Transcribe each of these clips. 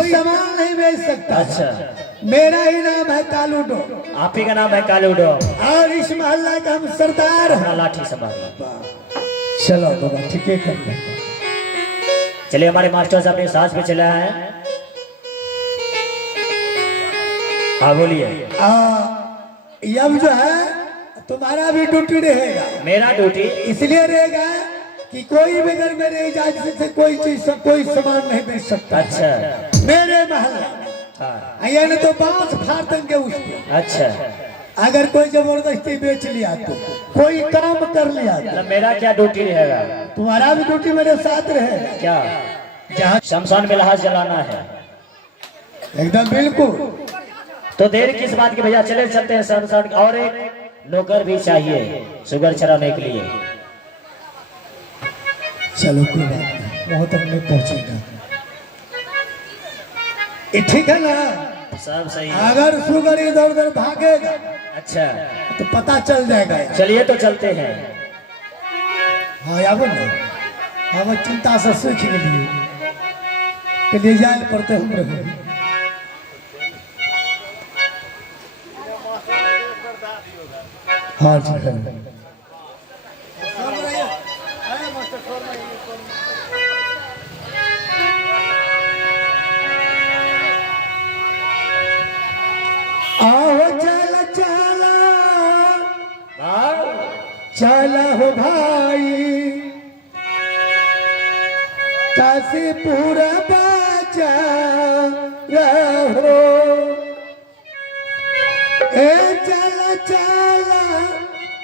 कोई सामान नहीं बेच सकता। अच्छा, मेरा ही नाम है कालूडो। आप ही का नाम है कालूडो और इस मोहल्ला का हम सरदार अपना हैं। लाठी संभालिए। चलो बाबा ठीक है कर ले। चलिए हमारे मास्टर साहब ने साथ पे चला है। हाँ बोलिए। अब जो है तुम्हारा भी ड्यूटी रहेगा। मेरा ड्यूटी इसलिए रहेगा कि कोई भी अगर मेरे इजाजत से कोई चीज कोई सामान नहीं बेच सकता। अच्छा, मेरे मोहल्ला हाँ, यानी तो बांस फाड़ देंगे उसको। अच्छा, अगर कोई जबरदस्ती बेच लिया तो कोई काम कर लिया तो मतलब मेरा क्या ड्यूटी रहेगा? तुम्हारा भी ड्यूटी मेरे साथ रहेगा। क्या? जहाँ शमशान में लहास जलाना है। एकदम बिल्कुल। तो देर किस बात की भैया, चले चलते हैं शमशान। और एक नौकर भी चाहिए शुगर चलाने के लिए। चलो कोई बात नहीं, बहुत तक में पहुंचेगा। ये ठीक है ना? सब सही है। अगर शुगर इधर उधर भागेगा अच्छा, तो पता चल जाएगा। चलिए तो चलते हैं। हाँ आबो ना, हम चिंता से सीख लिए कि ले जाए पड़ते हम रहे। हाँ ठीक है। आओ चल चला चला हो भाई, काशीपुर बाजा रहो। ए चला चला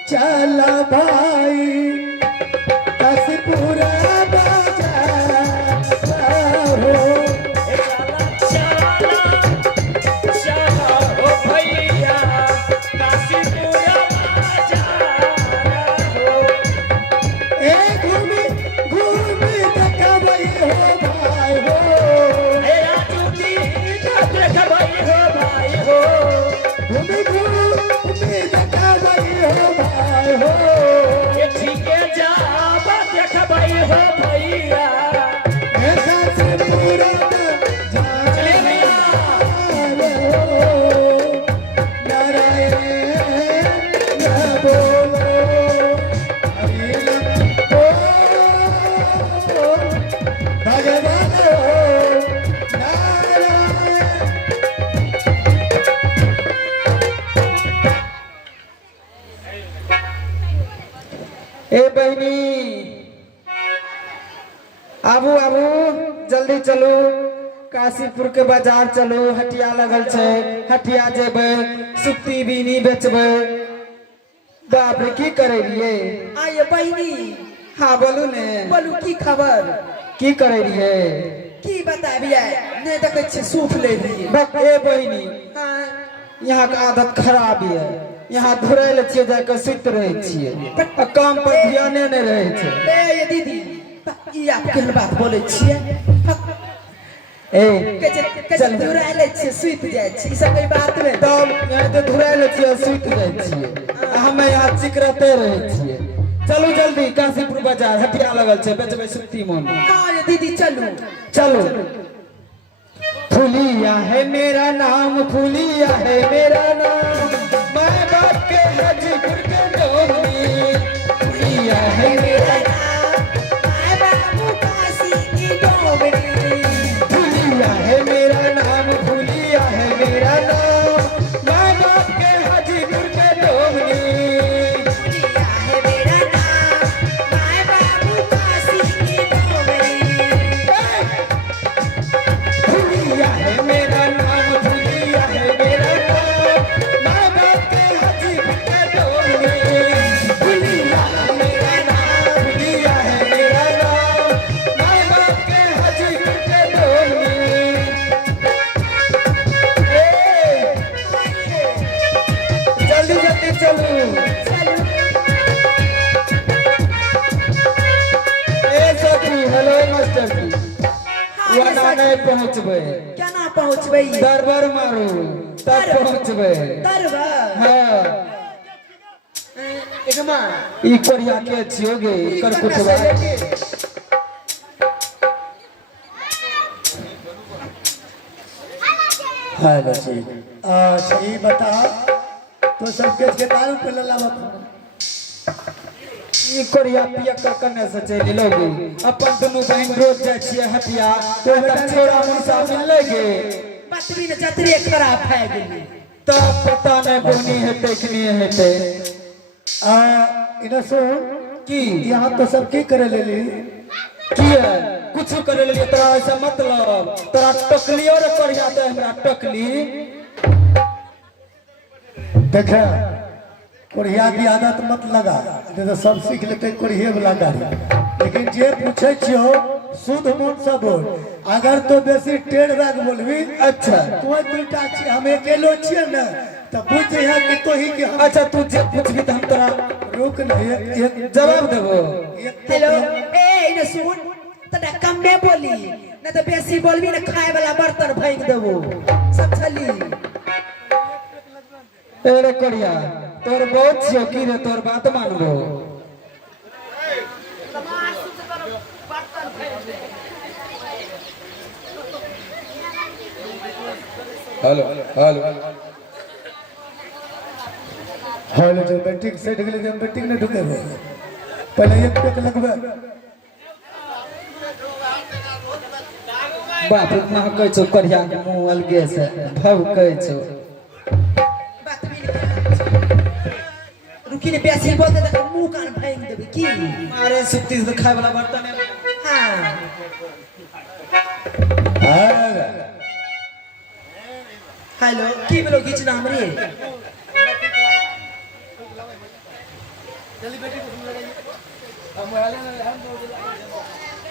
चला भाई, काशीपुर बाजा रहो। ए बहनी आबू आबू जल्दी चलो, काशीपुर के बाजार चलो। हटिया लगल छे, हटिया जेबे, सुक्ति बीनी बेचबे। बाप रे की करे रिये? आये बहिनी। हाँ बोलू ने, बोलू की खबर? की करे रिये? की बताबिए? नहीं देखे छे सूफ ले लिए। बक ए बहनी, हाँ यहाँ का आदत खराब है। यहाँ धुरे ले छिए, जाके सुत रहे छिए, आ काम पर ध्याने नहीं रहे छे। ए ये दीदी, ई आप केहन बात बोले छिए? ए चल दूरा ले छे सुत जाय छी, ई सब कोई बात में तब यहाँ तो धुरे ले छिए, सुत रहे छिए, हमें यहाँ चिकरते रहे छिए। चलो जल्दी, काशीपुर बाजार हटिया लगल छे, बेचबे सुक्ति मन। हाँ ये दीदी चलो चलो। फुलिया है मेरा नाम, फुलिया है मेरा नाम, मैं बाप के हाजीपुर के डोली। फुलिया है मेरा फुलिया है मेरा नाम, फुलिया है मेरा नाम, मैं बाप के हाजीपुर के डोली। फुलिया है मेरा नाम, फुलिया है मेरा नाम, मैं बाप के हाजीपुर के डोली। फुलिया है मेरा नाम, फुलिया है मेरा नाम, मैं बाप के हाजीपुर के डोली। जल्दी जल्दी चलो। ए सखी, हेलो मास्टर जी, वहां नहीं पहुंचबे। क्या ना पहुंचबे? दरबार मारू तब पहुंचबे। दरबार हाँ, एकमा ई कोरिया के छियोगे कर कुटवा। हाँ बच्ची अच्छा ये बता तो सब के दारू पे लला बता ई कोरिया पिया कर कने से चली लोगे अपन दोनों बहन रोज जाय छियै हटिया तो बेटा छोरा मुसा मिले गे बतरी ने जतरी खराब है गेली तब पता नहीं बोनी हेते कि नहीं हेते इधर सुन की यहाँ तो सब की करे ले ली की है कुछ करे लिए तोरा ऐसा मतलब तोरा टकलियो रे कोरिया दे हमरा टकली देखा कोरिया की आदत मत लगा नहीं तो सब सीख लेते कोरिया वाला गाड़ी लेकिन जे पूछे छियो शुद्ध मन से बोल अगर तो बेसी टेढ़ बैग बोलबी अच्छा तो दुटा छी हम अकेलो छिए न तो बुझ है कि तो ही के हम अच्छा तू जे पूछबी त हम तोरा रुक नहीं एक जवाब देबो हेलो ए इने सुन तने कम में बोली न तो बेसी बोलबी न खाए वाला बर्तन फेंक देबो सब चली एरे कोरिया तोर बहुत शौकी रे तोर बात मानबो हेलो हेलो हाल जो बैटिंग सेट गेले जे बैटिंग ने ढुके पहले एक पेक लगबे बाप ना कहै छौ कोरिया के मुंह अलगे से भव कहै छौ रुकी ने बेसी बोलते त मुंह कान फेंक देबी की मारे सुत्ती से खाए वाला बर्तन है हां हेलो की बोलो किछ नाम रे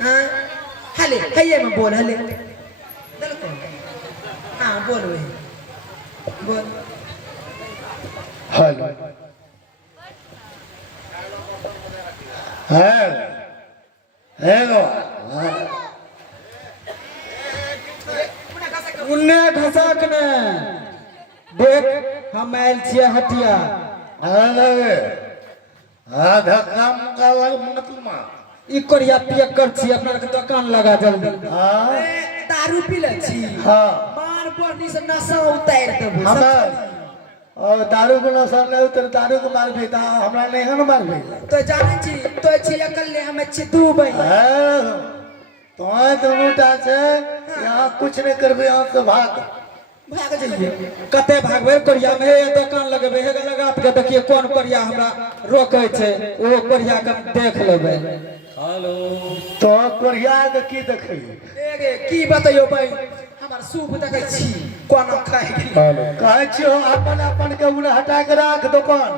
हाँ हले हये में बोल हले दलको हाँ बोल वे बोल हेलो हेलो उन्ने घसक ने देख हम आयल छियै हटिया हेलो आधा काम का मतलब मा ई कोरिया पिया कर छी अपना के दुकान लगा जल्दी हां दारू पी ले छी हां मार बरनी से नशा उतार देबो हम और दारू को नशा नहीं उतर दारू को मार भेता हमरा नहीं है मार भेता तो जाने छी तो छी अकेले हम छी दू भाई तो दोनों टा से यहाँ कुछ नहीं करबे यहाँ से भाग जाइए कते भागबे कोरिया में हे दुकान लगबे हे लगा के देखिए कौन कोरिया हमरा रोकै छै ओ कोरिया के देख लेबे हेलो तो कोरिया के की देखै एगे की बताइयो भाई हमार सूप देखै छी कोना खाए कहै छियो अपन अपन के उड़ हटा के राख दुकान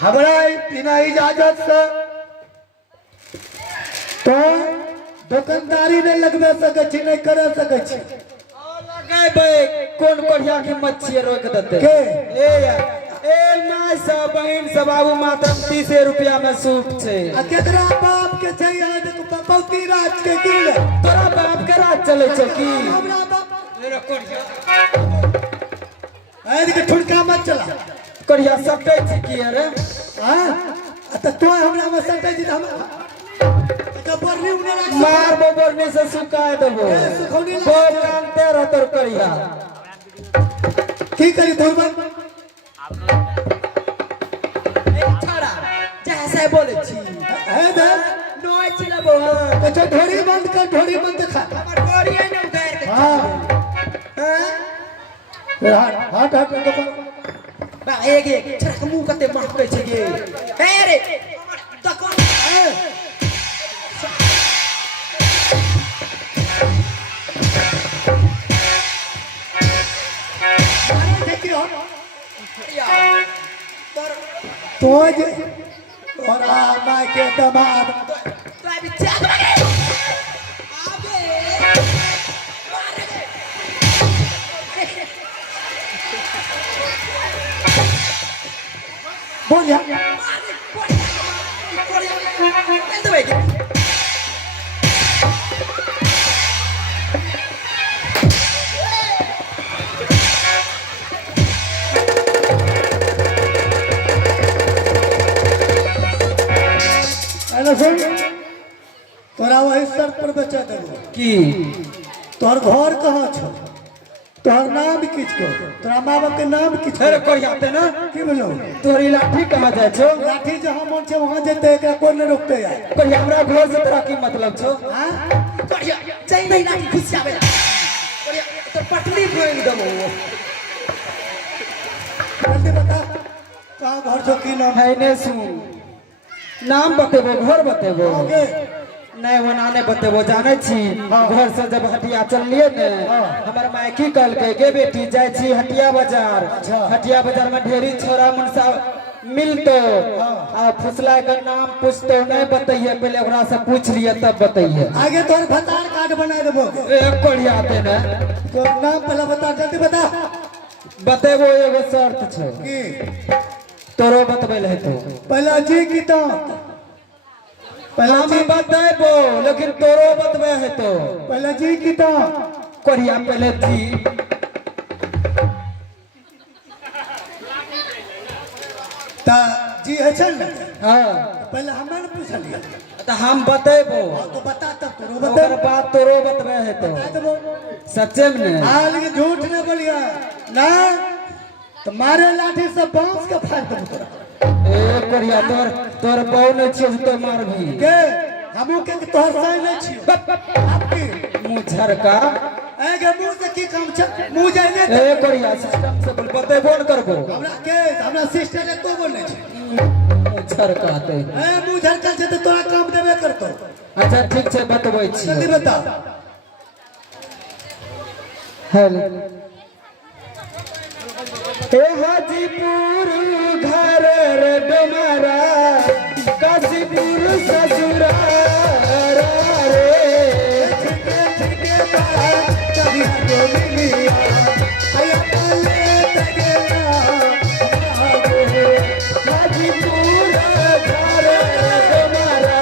हमरा बिना इजाजत से तो दुकानदारी नहीं लगबे सकै छी नहीं करे सकै छी लगाबे कोन कोरिया के मच्छी रोक देते के ए माय सब बहन सब बाबू मात्र 30 रुपया में सूप छै आ केकरा बाप के छै यार देखो पौती रात के गिर तोरा बाप के रात चले छै की हमरा बाप रे कोरिया ऐद के ठुड़का मत चला कोरिया सटै छी की रे हां त तो हमरा में सटै छी त हम कबरनी उने राख मार बोबरनी से सुकाय देबो बोल कानते रह तोर कोरिया की करी धुरबन छोड़ा जैसे बोले छी है दे नोय छिला बो तो जो ढोरी बंद कर ढोरी बंद खा हमर गोरिया ने उतार के हां हां हट हट दुकान बा एगे छरा मुंह कते महकै छै गे हे रे हमर दुकान तो और माय के दामाद तो अभी चाक लगे आगे मार दे बोल या तोरा वही सर पर बचा देबो की तोर घर कहाँ छो तोहर नाम किछको तोरा माँ बाप के नाम किछको अरे कोरियाते ना की बोलो तोरी लाठी कहाँ जाए छो लाठी जहाँ मन छे वहाँ जेते एकरा कोई नहीं रोकते यार कोरिया हमरा घर से तोरा की मतलब छो हाँ बढ़िया जय नहीं लाठी खुश जावे बढ़िया तो पटली भोग दबो जल्दी बता कहाँ घर छो की नाम है ने सुन नाम बतेबो घर बतेबो आगे नहीं वो नाने बतेबो जाने छी घर से जब हटिया चललिए ने हमर मायकी कल के गे बेटी जाय छी हटिया बाजार हटिया बाजार में ढेरी छोरा मुनसा मिलतो आ फुसला के नाम पूछतो नहीं बताइए पहले ओकरा से पूछ लिए तब बताइए आगे तोहर भतार कार्ड बना देबो एक कोरियाते ने तो नाम पहले बता जल्दी बता बतेबो एगो शर्त छो की तोरो बतबैल है तो पहला जी की तो पहला हम जी बतेबो लेकिन तोरो बतबे है तो पहला जी की तो कोरिया पहले जी ता जी है चल हाँ पहले हमें न पूछलिए तो हम बतेबो तो बता तब तोरो ओकर बता बाद तोरो बतबे है तो बता देबो सच्चे में ने हाँ लेकिन झूठ न बोलिया ना तो मारे लाठी से बांस के फाड़ देबो तोरा ए कोरिया तोर तोर बहु ने छियो तो मार भी के हमू के तोहर सही नहीं छियो आपकी मुंह झरका ए गे मुंह से की काम छ मुंह जाय ने ए कोरिया सिस्टम से बोल बतेबो न करबो हमरा के हमरा सिस्टर के तो बोले छै मुंह झरका ते ए मुंह झरकल छै तो तोरा काम देबे करतो अच्छा ठीक छै बतबै छी जल्दी बता हेलो ए हाजीपुर घर रे डोमारा काशीपुर ससुरा रे ठीके ठीके बा कभी तो मिलिया आया बोले तगे ना हाजीपुर घर रे डोमारा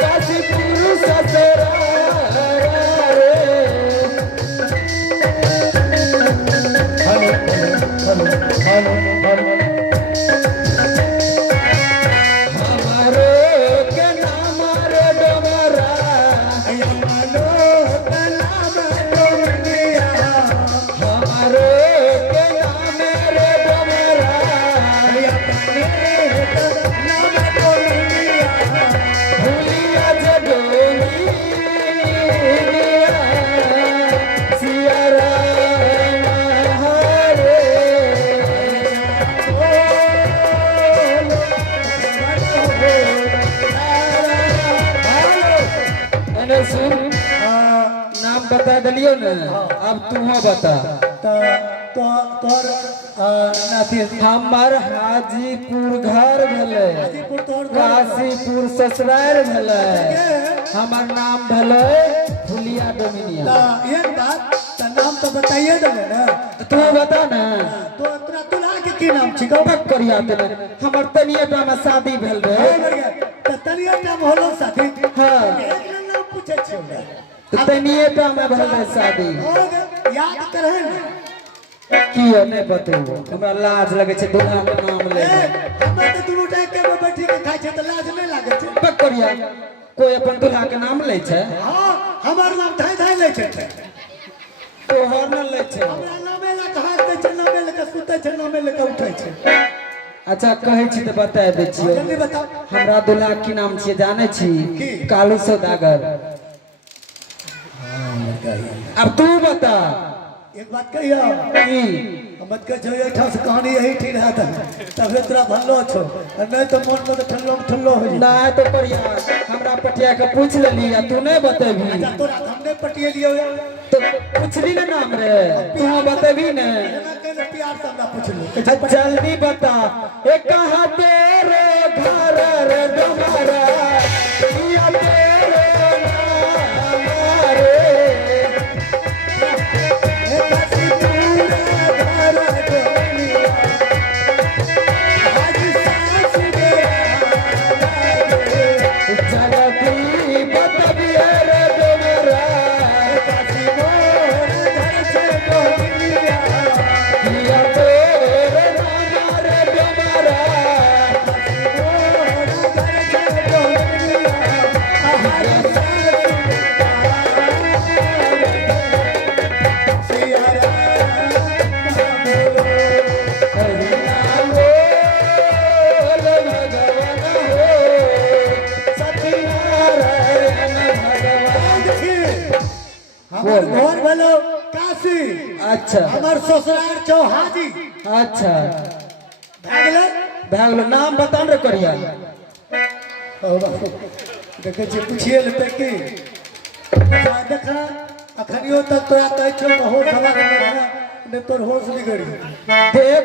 काशीपुर ससुरा रे हेलो हेलो हमारो के नाम रे डोमारा मानो कलाम डोमिया हमारो के नाम रे डोमारा नाम डोमिया भूलिया जडोलिया सियारा हरे एने सुन नाम बता दिलियो ने अब तू बता तोर नाती हमर हाजीपुर घर भेले हाजीपुर तोर काशीपुर ससुराल भेले हमर नाम भेले फुलिया डोमिनिया एक बात त नाम तो बताइए देले ना तू बता ना तो तोरा दुल्हा के की नाम छिको कब करिया तेने हमर तनिएटा में शादी भेल रहे त तनिया नाम होलो साथी हाँ एक नाम पूछे छियो तो तनिएटा में भेल रहे शादी याद करहे ना कियो नहीं बतेबो हमरा लाज लगे छै दुल्हा के नाम ले हमरा तो दुनू टाइम के बैठी के खाइ छै त लाज नहीं लागे छै कब करिया कोई अपन दुल्हा के नाम ले छै हां हमर नाम धाय धाय ले छै तोहर न ले छै हमरा नामे ला कहा दे छै नामे ले के सुते छै नामे ले के उठै छै अच्छा कहै छी तऽ बता दै छियै जल्दी बताओ हमरा दुल्हा की नाम छियै जानै छी की? कालू सौदागर अब तू बता एक बात कहियो की मत के जो ये ठास कहानी यही ठीक रहता तबे तोरा भल्लो छो नहीं तो मन में तो ठल्लो ठल्लो हो जा नहीं तो करिया हमरा पटिया के पूछ लेली आ तू नहीं बतेबी तोरा हमने पटिए लियो तो पूछली ना नाम रे तू बतेबी ने एना के प्यार से हमरा पूछलू जल्दी बता ए कहां तेरे घर रे डोमारा या तेरे नाम रे जगती बतबिए रे डोमारा या तेरे नाम रे डोमारा काशी अच्छा हमर ससुराल चौहाजी अच्छा भए गेलै भए गेलो नाम बता रे करिया देखे छियै पूछिए लेते की देखा अखनियो तक तोरा कहै छौ बहुत हवा ने तोर होश बिगड़ी देख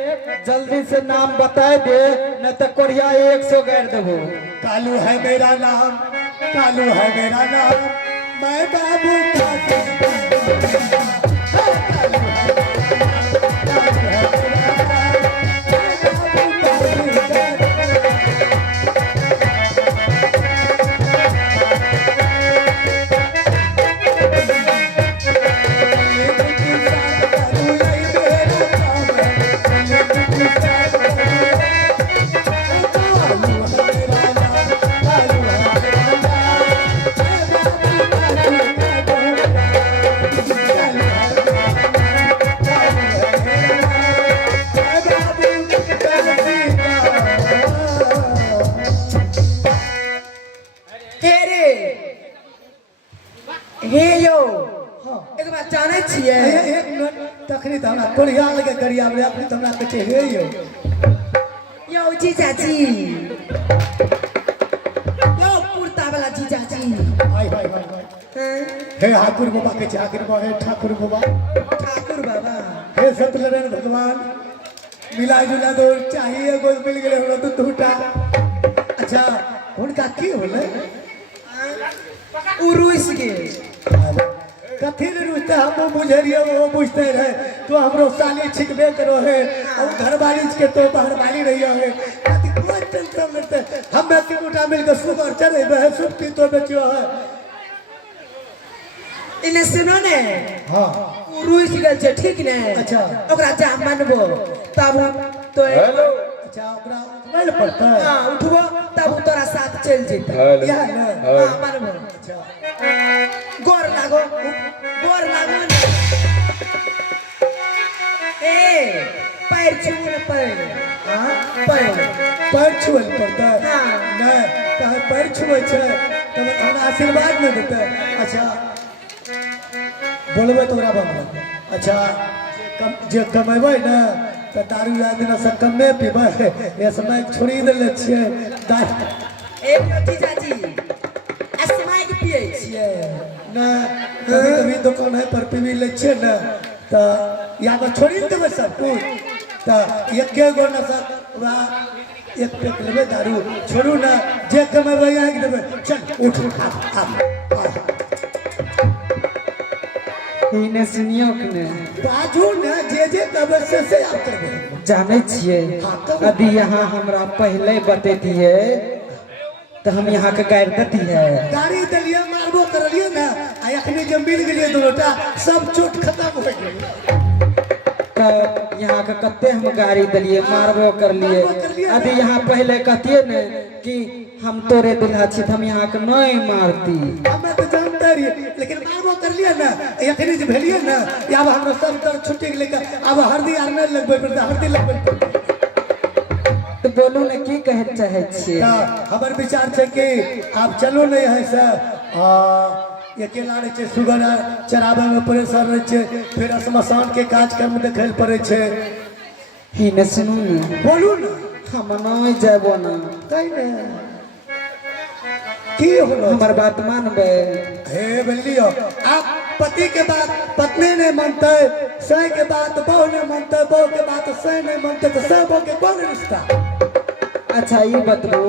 जल्दी से नाम बता दे न तो कोरिया 100 गाड़ देबो। कालू है मेरा नाम, कालू है मेरा नाम, मैं बाबू हे यो एक बात जाने छिए एक मिनट तखनी त हमरा कोरिया लगे गरिया रे अपनी त हमरा कहे हे यो जीजाजी यो कुर्ता वाला जीजाजी हाय हाय हाय हे ठाकुर बाबा के ठाकुर बाबा, हे ठाकुर बाबा, ठाकुर बाबा, हे सत्यनारायण भगवान मिला जुला दो चाहिए एगो मिल गेले हमरा तो टूटा। अच्छा हुनका की होले उरुस के कथी ने रुचते हम बुझरिए वो बुझते रहे तो हमरो साली छिकबे करो है और घर वाली के तो बाहर वाली रही है कथी कोई टेंशन लेते हम में तीन उठा मिलकर सुगर चढ़े है सुप्ती तो बेचियो है। इने सुनो ने हां उरुस गेल छे ठीक ने। अच्छा ओकरा जा मानबो तब तो हेलो अच्छा ओकरा उठबे पड़ता है। हां उठबो तब तोरा साथ चल जेते या ना हां मानबो। अच्छा गोर लागो ना ए पैर छुए पैर हां पैर पैर छुए पड़ता है हाँ। नहीं कहे पैर छुए छे तब हमरा आशीर्वाद न देते। अच्छा बोलबे तो बम अच्छा जे कमेबै ना तो दारू या दिन से कमे पीबै ये समय छोड़ी देले छिए ए जीजाजी असमाय के पिए छिए ना कभी कभी दुकान है पर पीवी ले छिए ना तो या को छोड़ी देबै सब कुछ तो एके गो न सब एक पेट लेबै दारू छोड़ू ना जे कमेबै या के देबै चल उठ आ इने सुनियो के बाजू ना जे कबे से आप करबे जाने छिए यदि यहाँ हमरा पहले बतेती है तो हम यहाँ के गाड़ देती है। गाड़ी दलिए मारबो करलिए ना आ अखनी जे मिल गेलिए दोनोटा सब चोट खत्म हो गेल तो यहाँ के कते हम गाड़ी दलिए मारबो कर लिए यदि यहाँ पहले कहतिए ने कि हम तोरे दुल्हा छी हम यहाँ के नहीं मारती। हमें तो जानते रहिए लेकिन मारबो करलिए ना अखनी जे भेलिए ना अब हमरा सब तर छुट्टी लेके अब हरदी आर नहीं लगबे पड़ता हरदी लगबे तो बोलू ने की कहे चाहे छी हमर विचार छै कि आप चलो नहीं है सर अकेला रहे छे सुगर चराबे में परेशान रहे छे फिर श्मशान के काज कर्म देखे पड़े छे ही ने सुनू ने बोलू ना हम नहीं जाबो ना कहीं ने की होलो हमर बात मानबे हे बलियो आप पति के बात पत्नी नहीं मानते सह के बात बहू नहीं मानते बहू के बात सह नहीं मानते तो सह बहू के कौन रिश्ता। अच्छा ये बतबू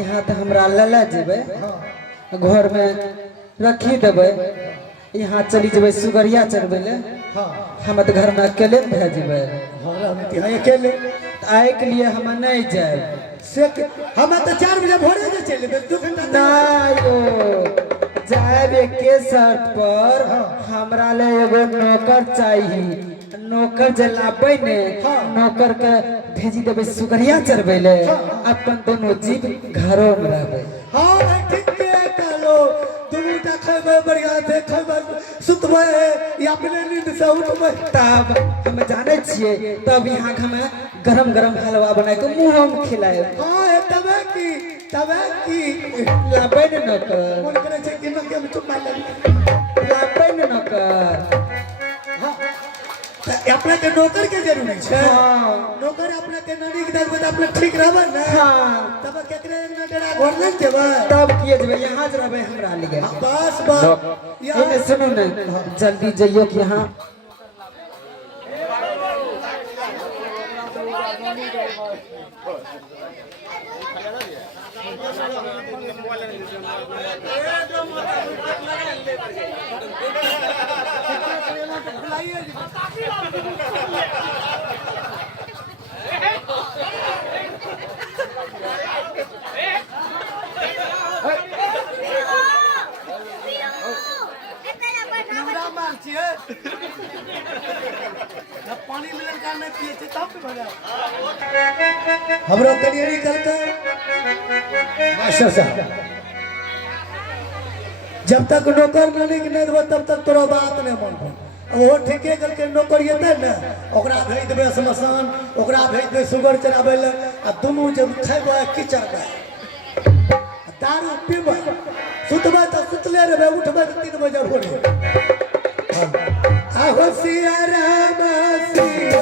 यहाँ तो हमरा लला जेबे घर में रखी देबे यहाँ चली जेबे सुगरिया चढ़बे ले हम तो घर में अकेले भेजबे अकेले आए के लिए हम नहीं जाए से हम तो 4 बजे भोरे जे चले 2 घंटा नहीं जाए के शर्त पर हमरा ले एगो नौकर चाहिए नौकर जे लाबे ने नौकर के भेजी देबे सुगरिया चढ़बे ले अपन दोनों जीव घरों में रहबे। हां ठीक के कहलो दुनुटा खबे बढ़िया से खबे सुतबे या अपने नींद से उठबे तब हम जाने छिए तब यहाँ हम गरम गरम हलवा बना के मुंह में खिलाए। हां तबे की लाबे ने नौकर मन करे छै कि न के चुप मार ले लाबे ने नौकर हां तो अपना के नौकर के जरूरी है। हाँ नौकर अपना के ननी के देखबे त अपना ठीक रहबे ना। हाँ तब केकरे न डेरा घर न जेबे। तब किए जेबे यहाँ ज रहबे हमरा लिए बस बस यहाँ एने सुनू ने जल्दी जइयो कि यहाँ पानी मिलन का नहीं पिए थे तब भगा हमरो कनियरी करते मास्टर साहब जब तक नौकर नहीं के नहीं देबो तब तक तोरा बात नहीं मानबो। वो ठीके करके नौकर येते ना ओकरा भेज देबे शमशान ओकरा भेज देबे सुगर चराबे ले आ दुनू जब खैबो किचड़बे दारू पीबे सुतबे त सुतले रहबे उठबे त 3 बजे भोरे। आहो सिया राम सिया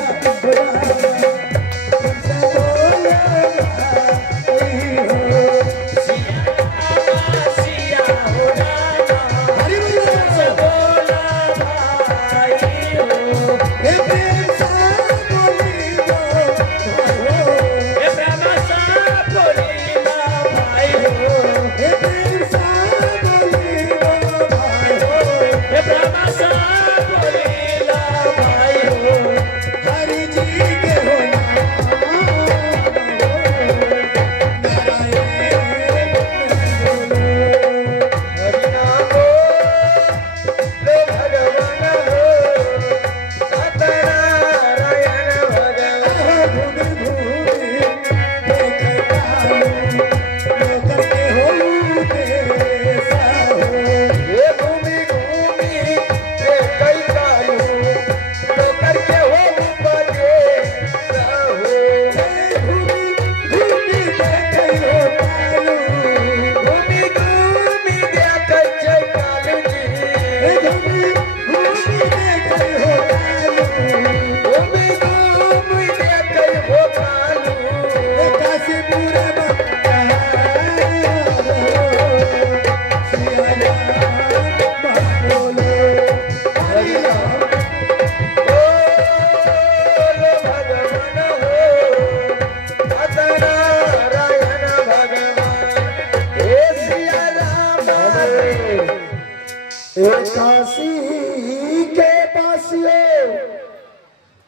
काशी के पासियों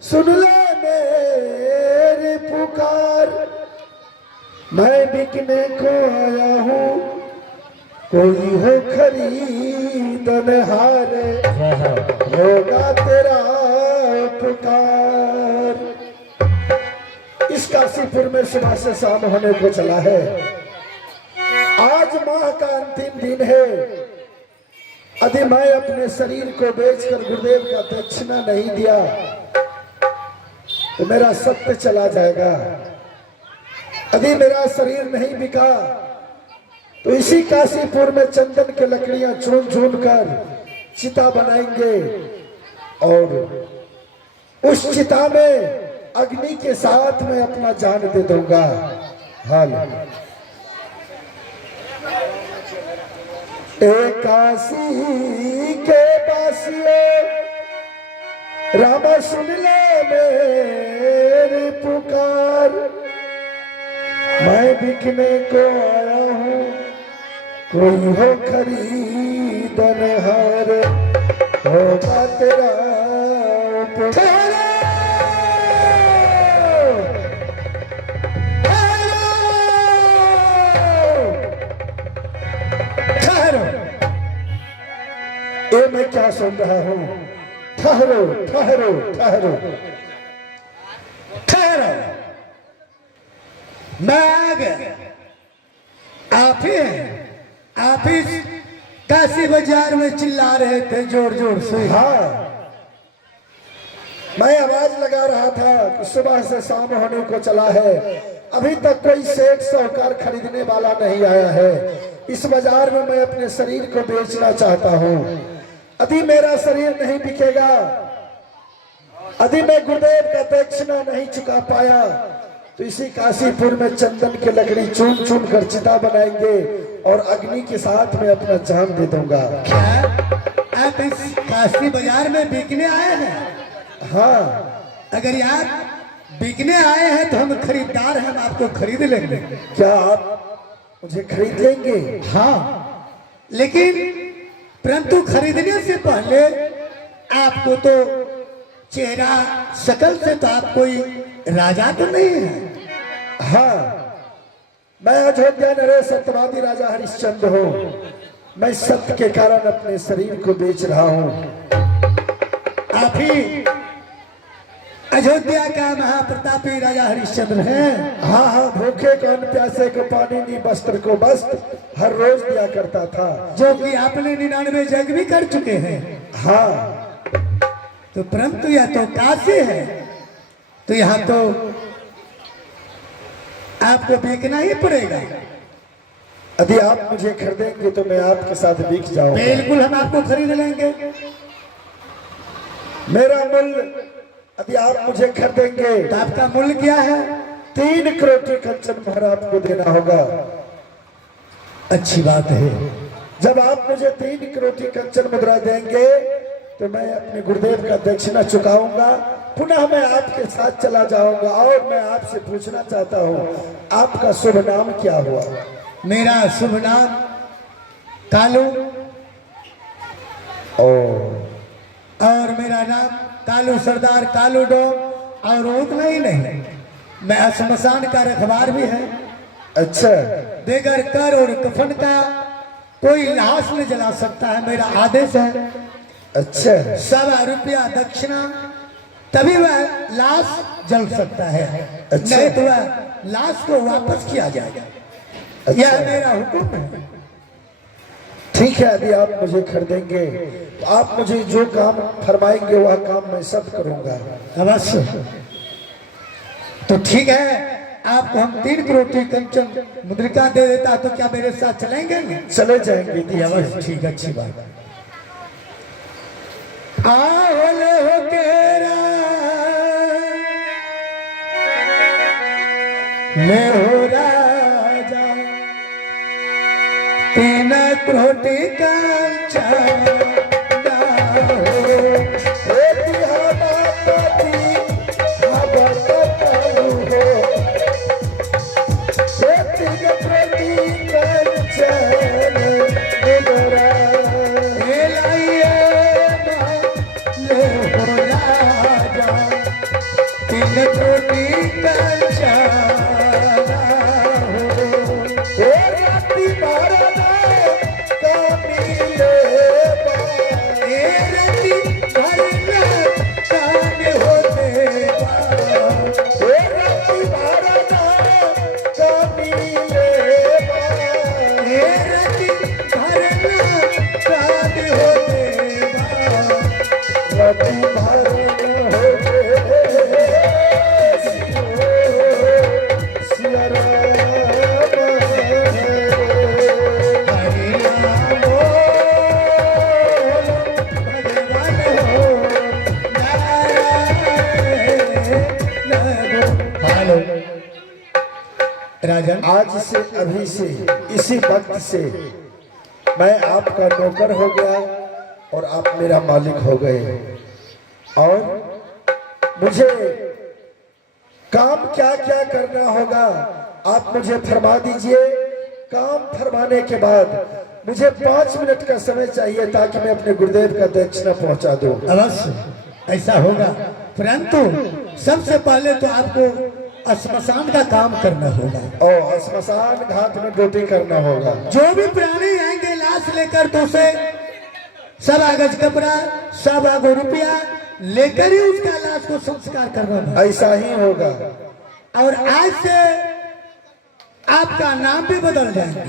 सुन ले मेरी पुकार मैं बिकने को आया हूँ कोई हो खरीदनहार होगा तेरा पुकार। इस काशीपुर में सुबह से शाम होने को चला है। आज माह का अंतिम दिन है। यदि मैं अपने शरीर को बेचकर गुरुदेव का दक्षिणा नहीं दिया तो मेरा सत्य चला जाएगा। यदि मेरा शरीर नहीं बिका तो इसी काशीपुर में चंदन के लकड़ियां चुन चुन कर चिता बनाएंगे और उस चिता में अग्नि के साथ में अपना जान दे दूंगा। हाल काशी के पासियों राम सुन ले मेरी पुकार मैं बिकने को आया हूँ कोई हो खरीदनहार होगा तेरा पुकार। ये मैं क्या सुन रहा हूँ? ठहरो ठहरो ठहरो ठहरो मैं आ गया। आप ही काशी बाजार में चिल्ला रहे थे जोर जोर से। हाँ मैं आवाज लगा रहा था कि सुबह से शाम होने को चला है, अभी तक कोई सेठ साहूकार खरीदने वाला नहीं आया है। इस बाजार में मैं अपने शरीर को बेचना चाहता हूँ। यदि मेरा शरीर नहीं बिकेगा यदि मैं गुरुदेव का दक्षिणा नहीं चुका पाया तो इसी काशीपुर में चंदन की लकड़ी चुन चुन कर चिता बनाएंगे और अग्नि के साथ में अपना जान दे दूंगा। क्या आप इस काशी बाजार में बिकने आए हैं? हाँ, अगर यार बिकने आए हैं तो हम खरीदार हैं, हम आपको खरीद लेंगे। क्या आप मुझे खरीद लेंगे? हाँ, लेकिन परंतु खरीदने से पहले आपको तो चेहरा शकल से तो आप कोई राजा तो नहीं है। हाँ, मैं अयोध्या नरेश सत्यवादी राजा हरिश्चंद्र हूँ। मैं सत्य के कारण अपने शरीर को बेच रहा हूँ। आप ही अयोध्या का महाप्रतापी राजा हरिश्चंद्र हैं। हाँ हाँ, भूखे को अन्न, प्यासे को पानी, नी वस्त्र को वस्त्र हर रोज दिया करता था, जो कि आपने 99 जग भी कर चुके हैं। हाँ। तो परंतु यह तो काशी है, तो यहाँ तो आपको बिकना ही पड़ेगा। यदि आप मुझे खरीदेंगे तो मैं आपके साथ बिक जाऊंगा। बिल्कुल, हम आपको खरीद लेंगे। मेरा मूल्य, यदि आप मुझे खरीदेंगे तो आपका मूल्य क्या है? 3 करोड़ कंचन मोहर आपको देना होगा। अच्छी बात है। जब आप मुझे 3 करोड़ कंचन मुद्रा देंगे तो मैं अपने गुरुदेव का दक्षिणा चुकाऊंगा, पुनः मैं आपके साथ चला जाऊंगा। और मैं आपसे पूछना चाहता हूँ, आपका शुभ नाम क्या हुआ? मेरा शुभ नाम कालू, और मेरा नाम कालू सरदार कालू डोम। और उतना ही नहीं, मैं श्मशान का रखवार भी है। अच्छा, बेगर कर और कफन का कोई लाश नहीं जला सकता है, मेरा आदेश है। अच्छा, 100 रुपया दक्षिणा, तभी वह लाश जल सकता है। अच्छा। नहीं तो वह लाश को वापस किया जाएगा। अच्छा। यह मेरा हुक्म है। ठीक है, यदि आप मुझे खरीदेंगे तो आप मुझे जो काम फरमाएंगे वह काम मैं सब करूंगा। अवश्य। तो ठीक है, आपको हम 3 करोड़ की कंचन मुद्रिका दे देता, तो क्या मेरे साथ चलेंगे? चले जाएंगे। दीजिए। अवश्य, ठीक, अच्छी बात है। आओले हो केरा ले हो राजा, 3 करोड़ कंचन राजन, आज से, अभी से, इसी वक्त से मैं आपका नौकर हो गया और आप मेरा मालिक हो गए। और मुझे काम क्या क्या करना होगा आप मुझे फरमा दीजिए। काम फरमाने के बाद मुझे 5 मिनट का समय चाहिए ताकि मैं अपने गुरुदेव का दक्षिणा पहुंचा दूं। अवश्य ऐसा होगा, परंतु सबसे पहले तो आपको श्मशान का काम करना होगा। और श्मशान घाट में ड्यूटी करना होगा। जो भी प्राणी आएंगे लाश लेकर, तो उसे 100 गज कपड़ा, 100 रुपया लेकर ही उसका लाश को संस्कार करना होगा। ऐसा ही होगा। और आज से आपका नाम भी बदल जाएंगे।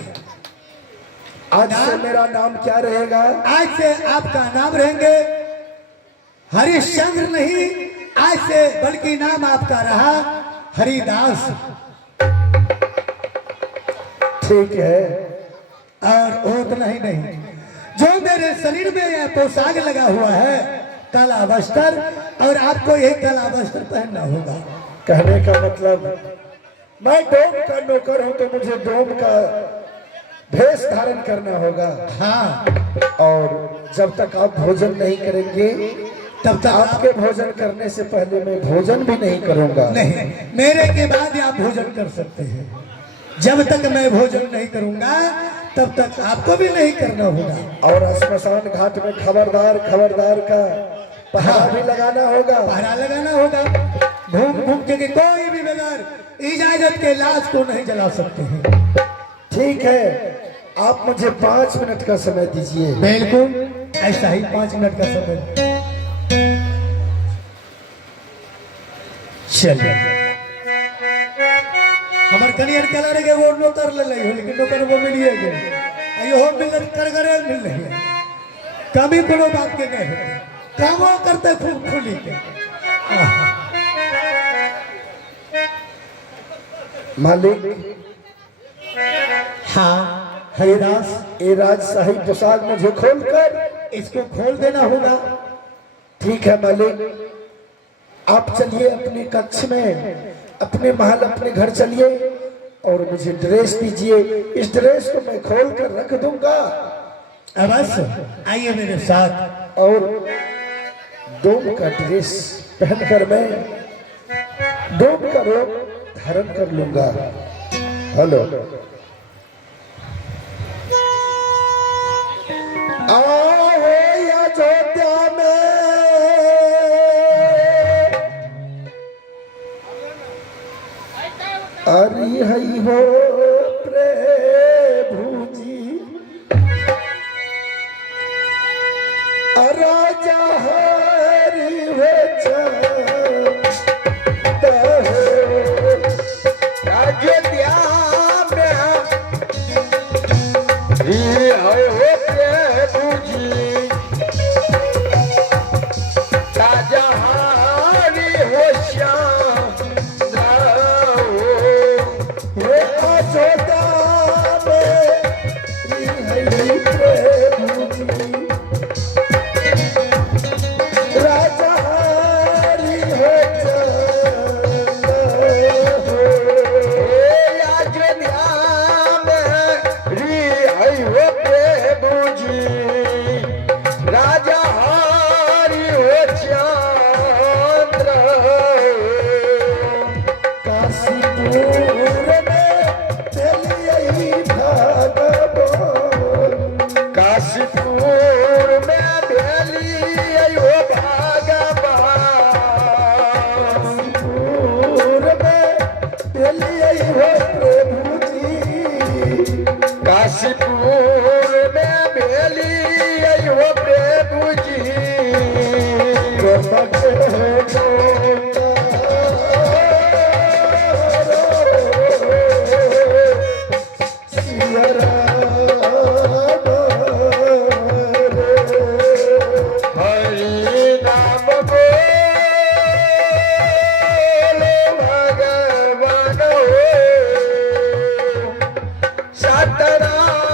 आज से मेरा नाम क्या रहेगा? आज से आपका नाम रहेंगे हरिश्चंद्र नहीं, आज से बल्कि नाम आपका रहा हरिदास। ठीक है। और उतना ही नहीं, जो मेरे शरीर में यह पोशाक लगा हुआ है, काला वस्त्र और आपको यही काला वस्त्र पहनना होगा। कहने का मतलब मैं डोम का नौकर हूं तो मुझे डोम का भेष धारण करना होगा। हाँ, और जब तक आप भोजन नहीं करेंगे तब तक आपके भोजन करने से पहले मैं भोजन भी नहीं करूंगा। नहीं, मेरे के बाद ही आप भोजन कर सकते हैं। जब तक मैं भोजन नहीं करूंगा तब तक आपको भी नहीं करना होगा। और श्मशान घाट में खबरदार खबरदार का पहरा भी लगाना होगा। पहरा लगाना होगा। घूम घूम के कोई भी बगैर इजाजत के लाश को नहीं जला सकते हैं। ठीक है, आप मुझे 5 मिनट का समय दीजिए। बिल्कुल ऐसा ही 5 मिनट का समय। चलिए हमारे कनियर कलर के वो नौकर ले ली हो, लेकिन नौकर वो मिलिए गए यो मिलत कर करे मिल रही है। कभी कोनो बात के नहीं होते, कामो करते खूब खुली के। मालिक, हाँ हरिदास, ये राजशाही पोशाक मुझे खोलकर इसको खोल देना होगा। ठीक है मालिक, आप चलिए अपने कक्ष में, अपने महल, अपने घर चलिए और मुझे ड्रेस दीजिए। इस ड्रेस को मैं खोल कर रख दूंगा। अवश्य आइए मेरे साथ। और डोम का ड्रेस पहनकर मैं डोम का रूप धारण कर लूंगा। हेलो, आओ अयोध्या में अरे हई हो प्रभु जी, राजा हरि हो अयोध्या में प्रभु जी, राजा हरि हो श्याम काशीपुर में भेली हो प्रभु जी, हरि नाम बोलो भगवान हो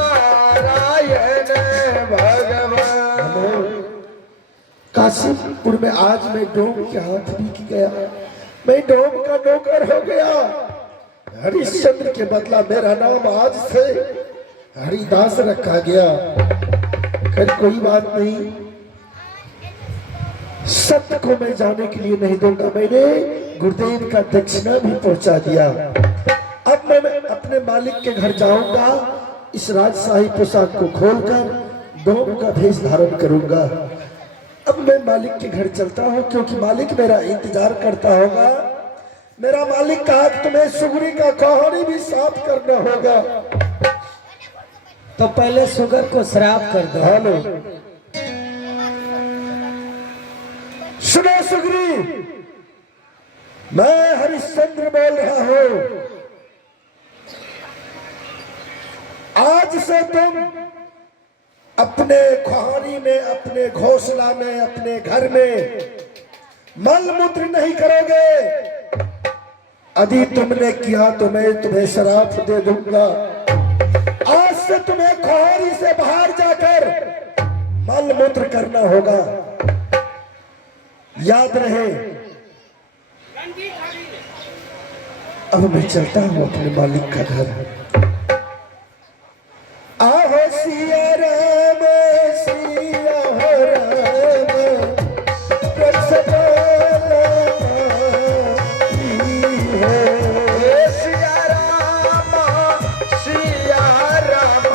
सत्यनारायण भगवान। काशीपुर में आज मैं डोम के हाथ भी गया, मैं डोम का नौकर हो गया। हरिश्चंद्र के बदला मेरा नाम आज से हरिदास रखा गया। खैर कोई बात नहीं, सत्य को मैं जाने के लिए नहीं दूंगा। मैंने गुरुदेव का दक्षिणा भी पहुंचा दिया। अब मैं अपने मालिक के घर जाऊंगा, इस राजशाही पोशाक को खोलकर डोम का भेष धारण करूंगा। अब मैं मालिक के घर चलता हूं, क्योंकि मालिक मेरा इंतजार करता होगा। मेरा मालिक कहा कि तुम्हें सुगरी का कहानी भी साफ करना होगा। तो पहले सुगर को श्राप कर दो। हेलो, सुनो सुगरी, मैं हरिश्चंद्र बोल रहा हूं। आज से तुम अपने खुहानी में, अपने घोंसला में, अपने घर में मल मूत्र नहीं करोगे। यदि तुमने किया तो मैं तुम्हें शराप दे दूंगा। आज से तुम्हें खुहानी से बाहर जाकर मल मूत्र करना होगा। याद रहे। अब मैं चलता हूँ अपने मालिक का घर। आहो सिया राम सिया हो राम प्रसन्न सिया राम सिया राम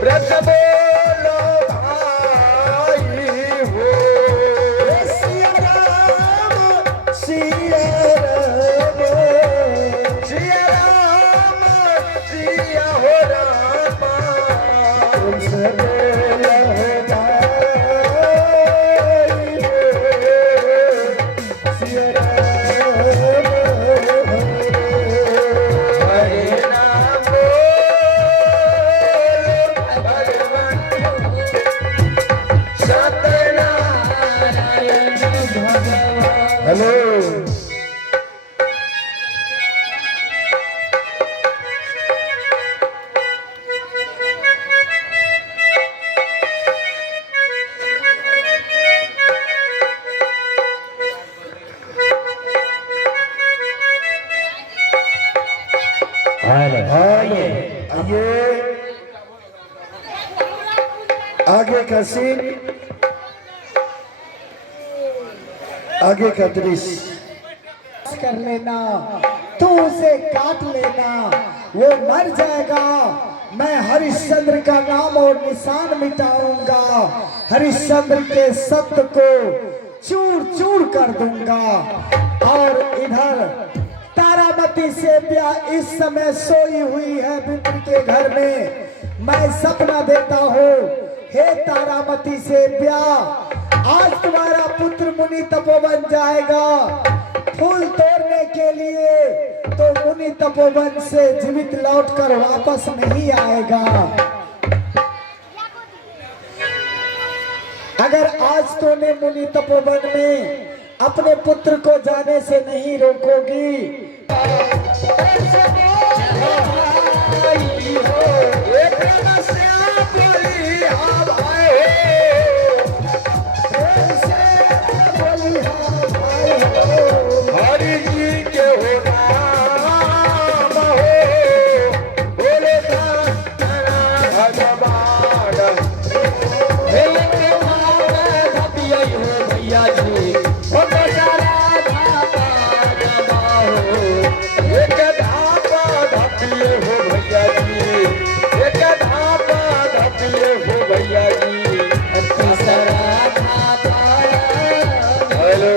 ब्रज बोलो भाई हो सिया राम सिया राम सिया राम सिया हो राम हरे नाम भगवान सत्यनारायण भगवान। हेलो आइए ये आगे का सीन, आगे का दृश्य कर लेना, तू उसे काट लेना, वो मर जाएगा। मैं हरिश्चंद्र का नाम और निशान मिटाऊंगा, हरिश्चंद्र के सत्य को चूर चूर कर दूंगा। और इधर तारामती से ब्याह इस समय सोई हुई है विप्र के घर में। मैं सपना देता हूँ, हे तारामती से ब्याह, आज तुम्हारा पुत्र मुनि तपोवन जाएगा फूल तोड़ने के लिए, तो मुनि तपोवन से जीवित लौटकर वापस नहीं आएगा। अगर आज तूने मुनि तपोवन में अपने पुत्र को जाने से नहीं रोकोगी, हरि जी के हो नाम हो बोले भगवान भैया जी हो तो सारा धापा हो एक धापा धपिए हो भैया जी, एक धापा धपिए हो भैया जी सारा धापा। हेलो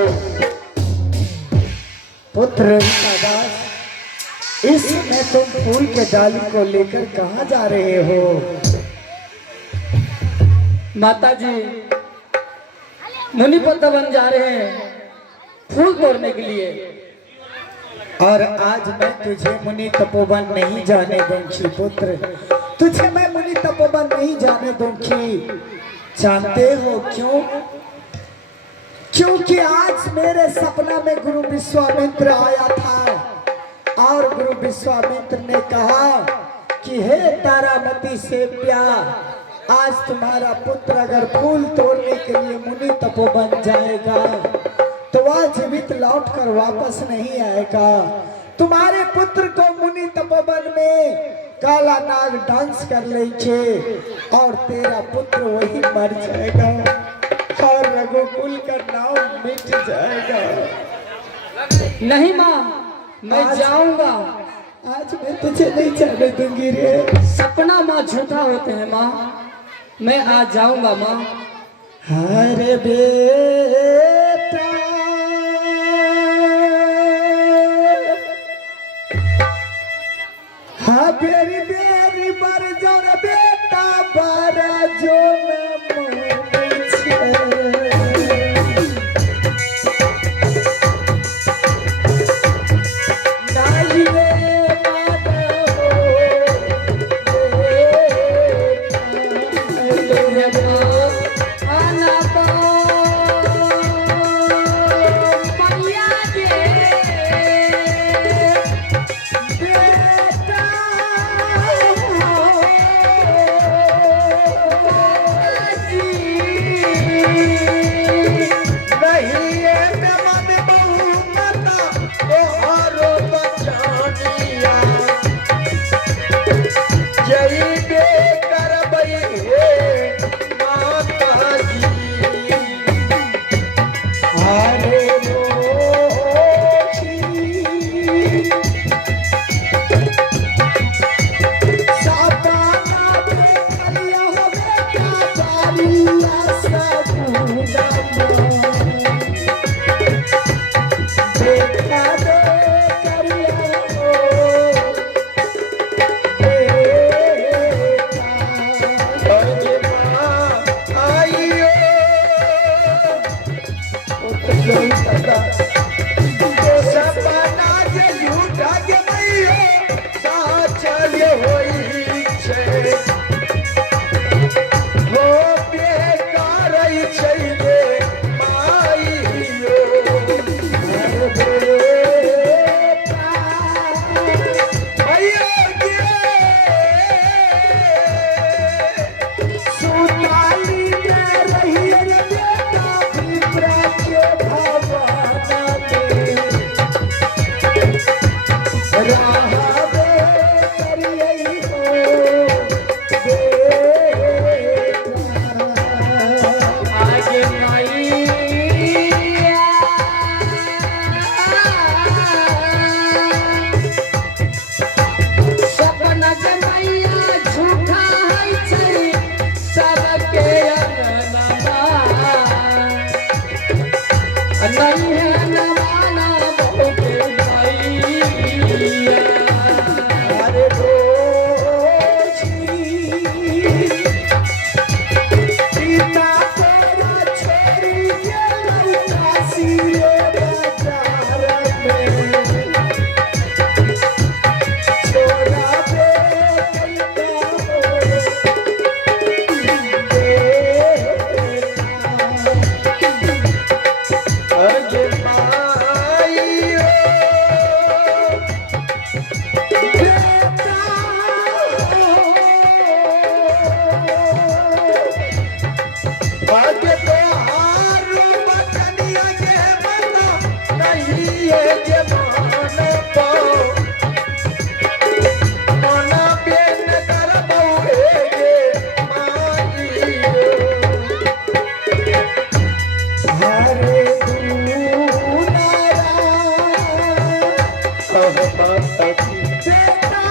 पुत्र दास, इस समय तुम फूल के डाली को लेकर कहाँ जा रहे हो? माता जी मुनि तपोवन जा रहे हैं फूल तोड़ने के लिए। और आज मैं तुझे मुनि तपोवन नहीं जाने दूंगी पुत्र, तुझे मैं मुनि तपोवन नहीं जाने दूंगी। जानते हो क्यों? क्योंकि आज मेरे सपना में गुरु विश्वामित्र आया था और गुरु विश्वामित्र ने कहा कि हे तारामती से प्यार, आज तुम्हारा पुत्र अगर फूल तोड़ने के लिए मुनि तपोवन जाएगा तो वह जीवित लौटकर वापस नहीं आएगा। तुम्हारे पुत्र को मुनि तपोवन में काला नाग डांस कर लेंगे और तेरा पुत्र वही मर जाएगा और रघुकुल का नाम मिट जाएगा। नहीं माँ, मैं जाऊंगा। आज मैं तुझे नहीं जाने दूंगी रे। सपना माँ झूठा होते हैं माँ, मैं आज जाऊंगा माँ। हरे बेटा हाँ बेरी बेरी बर जोर बेटा बारा जो सपना के झूठा के मैया साचल होई छे हो बेकार छै गे माईयो मैया गे सुताली में रही रे बेटा पिपरा के भवाना में राहबे करियै हो आगे मैया सपना के मैया झूठा है छै सबके अंगनमा नहीं है नवाना बहुत मैया अरे रोजी सीता तोरा छोड़ी गेलौ काशी रे बाजार में तोरा बेटा अगे माईयो आगे तो हार बटनिया के मना नहीं है के मान पाओ मना बेन कर बहुए गे माईयो हरे दूनारा कह माता की बेटा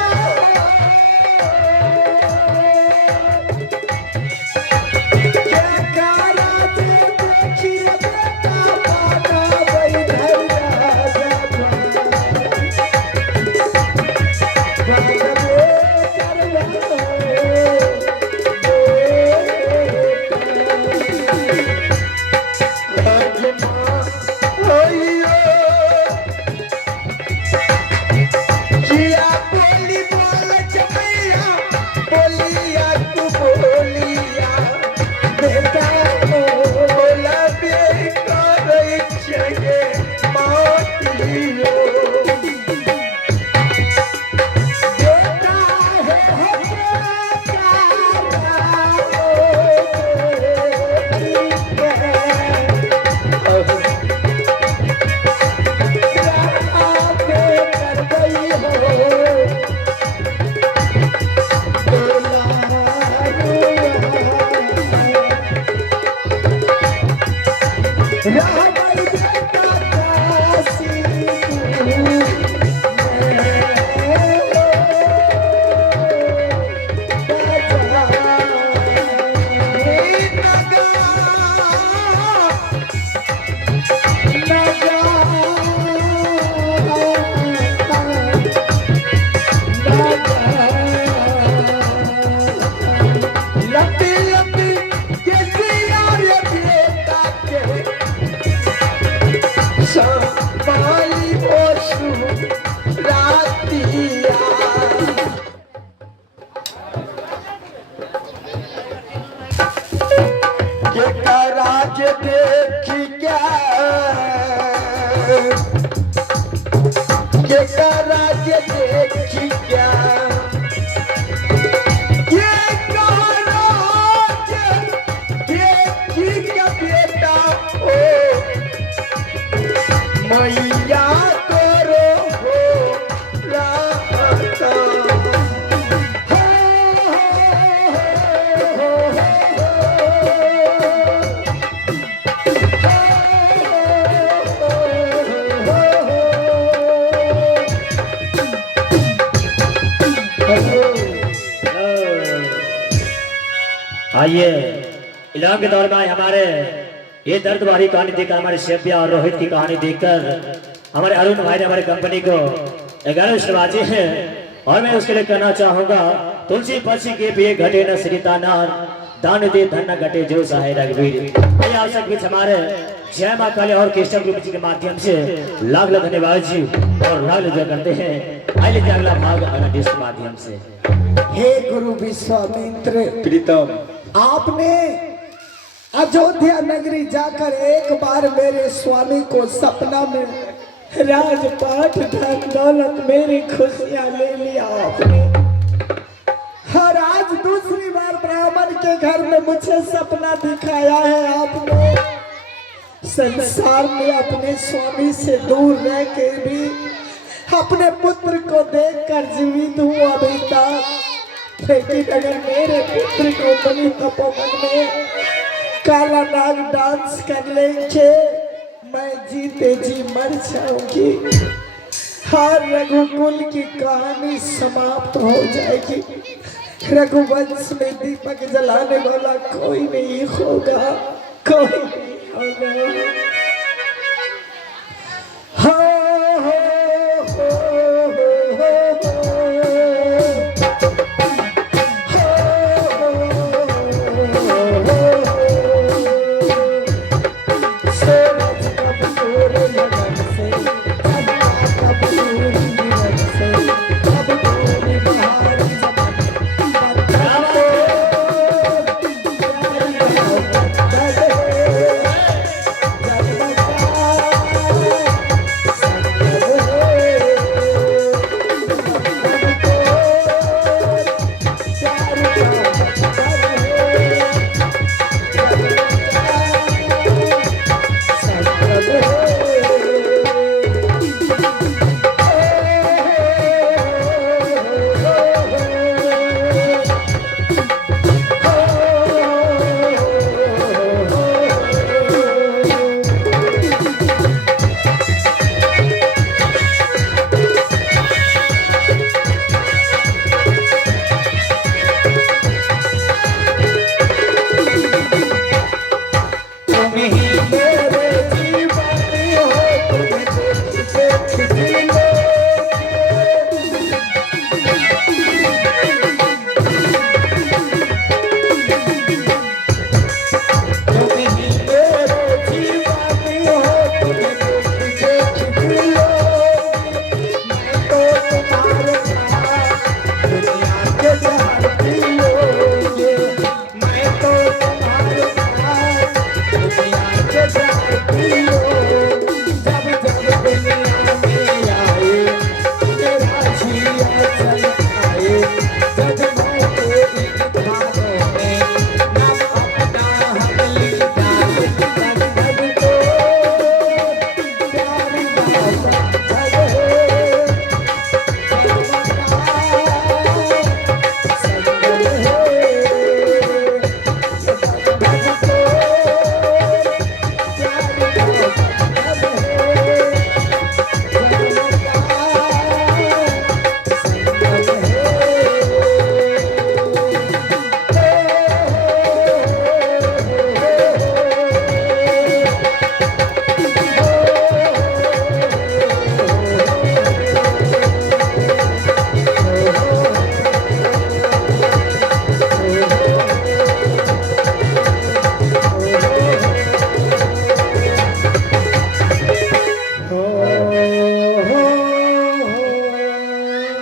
क्या कारा दे देखी रे बेटा बाबा बैठैया जाबा भगवे करला किया बोली बोल जमैया बोलिया तू बोलिया बेटा बोला बे करै छगे माटियो बेटा है हो लपी लपी के सिया रे बेटा के संभाली ओसु रातिया के कराज देखी क्या के कराज देखी क्या ये कराज देखी क्या बेटा ओ मैया करो हो राता आइए इलाम के दौर में हमारे ये दर्द भरी कहानी देखकर हमारे शेफिया और रोहित की कहानी देखकर हमारे अरुण भाई ने हमारे कंपनी को 11 शुरुआती है और मैं उसके लिए कहना चाहूंगा तुलसी पक्षी के भी घटे न श्रीता नार दान दे धन न घटे जो सहाय रघुवीर। आइए आप सब बीच हमारे जय मां काली और केशव ग्रुप जी के माध्यम से लाख लाख धन्यवाद जी और लाख लाख करते हैं। आइए लीजिए अगला भाग अगला डिस्क के माध्यम से। हे गुरु विश्वामित्र, प्रीतम आपने अयोध्या नगरी जाकर एक बार मेरे स्वामी को सपना में राजपाट धन दौलत मेरी खुशियां ले लिया आपने। और आज दूसरी बार ब्राह्मण के घर में मुझे सपना दिखाया है आपने। संसार में अपने स्वामी से दूर रह के भी अपने पुत्र को देखकर जीवित हूँ अभी तक। लेकिन अगर मेरे पुत्र को बलि तपोवन में काला नाग डांस कर लेंगे, मैं जीते जी मर जाऊंगी। हर रघुकुल की कहानी समाप्त हो जाएगी। रघुवंश में दीपक जलाने वाला कोई नहीं होगा, कोई नहीं होगा। हो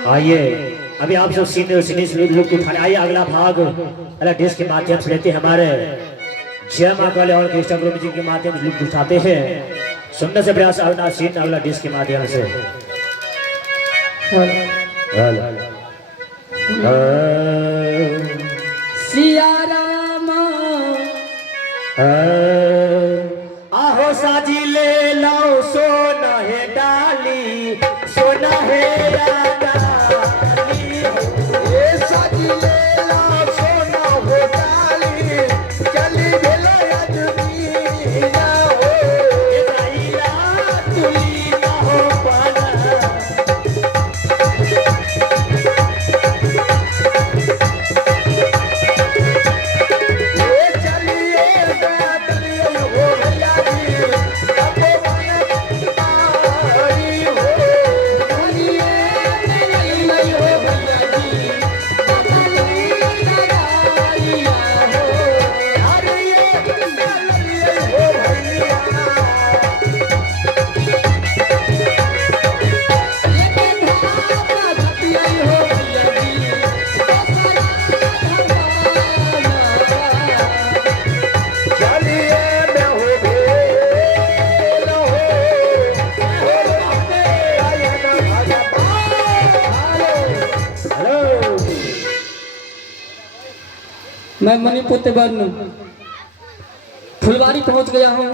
आइए अभी आप सब सीने लोग उठाने आइए अगला भाग अगला देश के माध्यम से लेते हमारे जय मां काली और केशव ग्रुप जी के माध्यम से लुत्फ उठाते हैं। सुनने से प्रयास अगला सीन अगला देश के माध्यम से। सिया रामा आहो साजी ले लाओ सोना है डाली सोना है मैं मणिपुर तिब्बत फुलवारी पहुंच गया हूँ।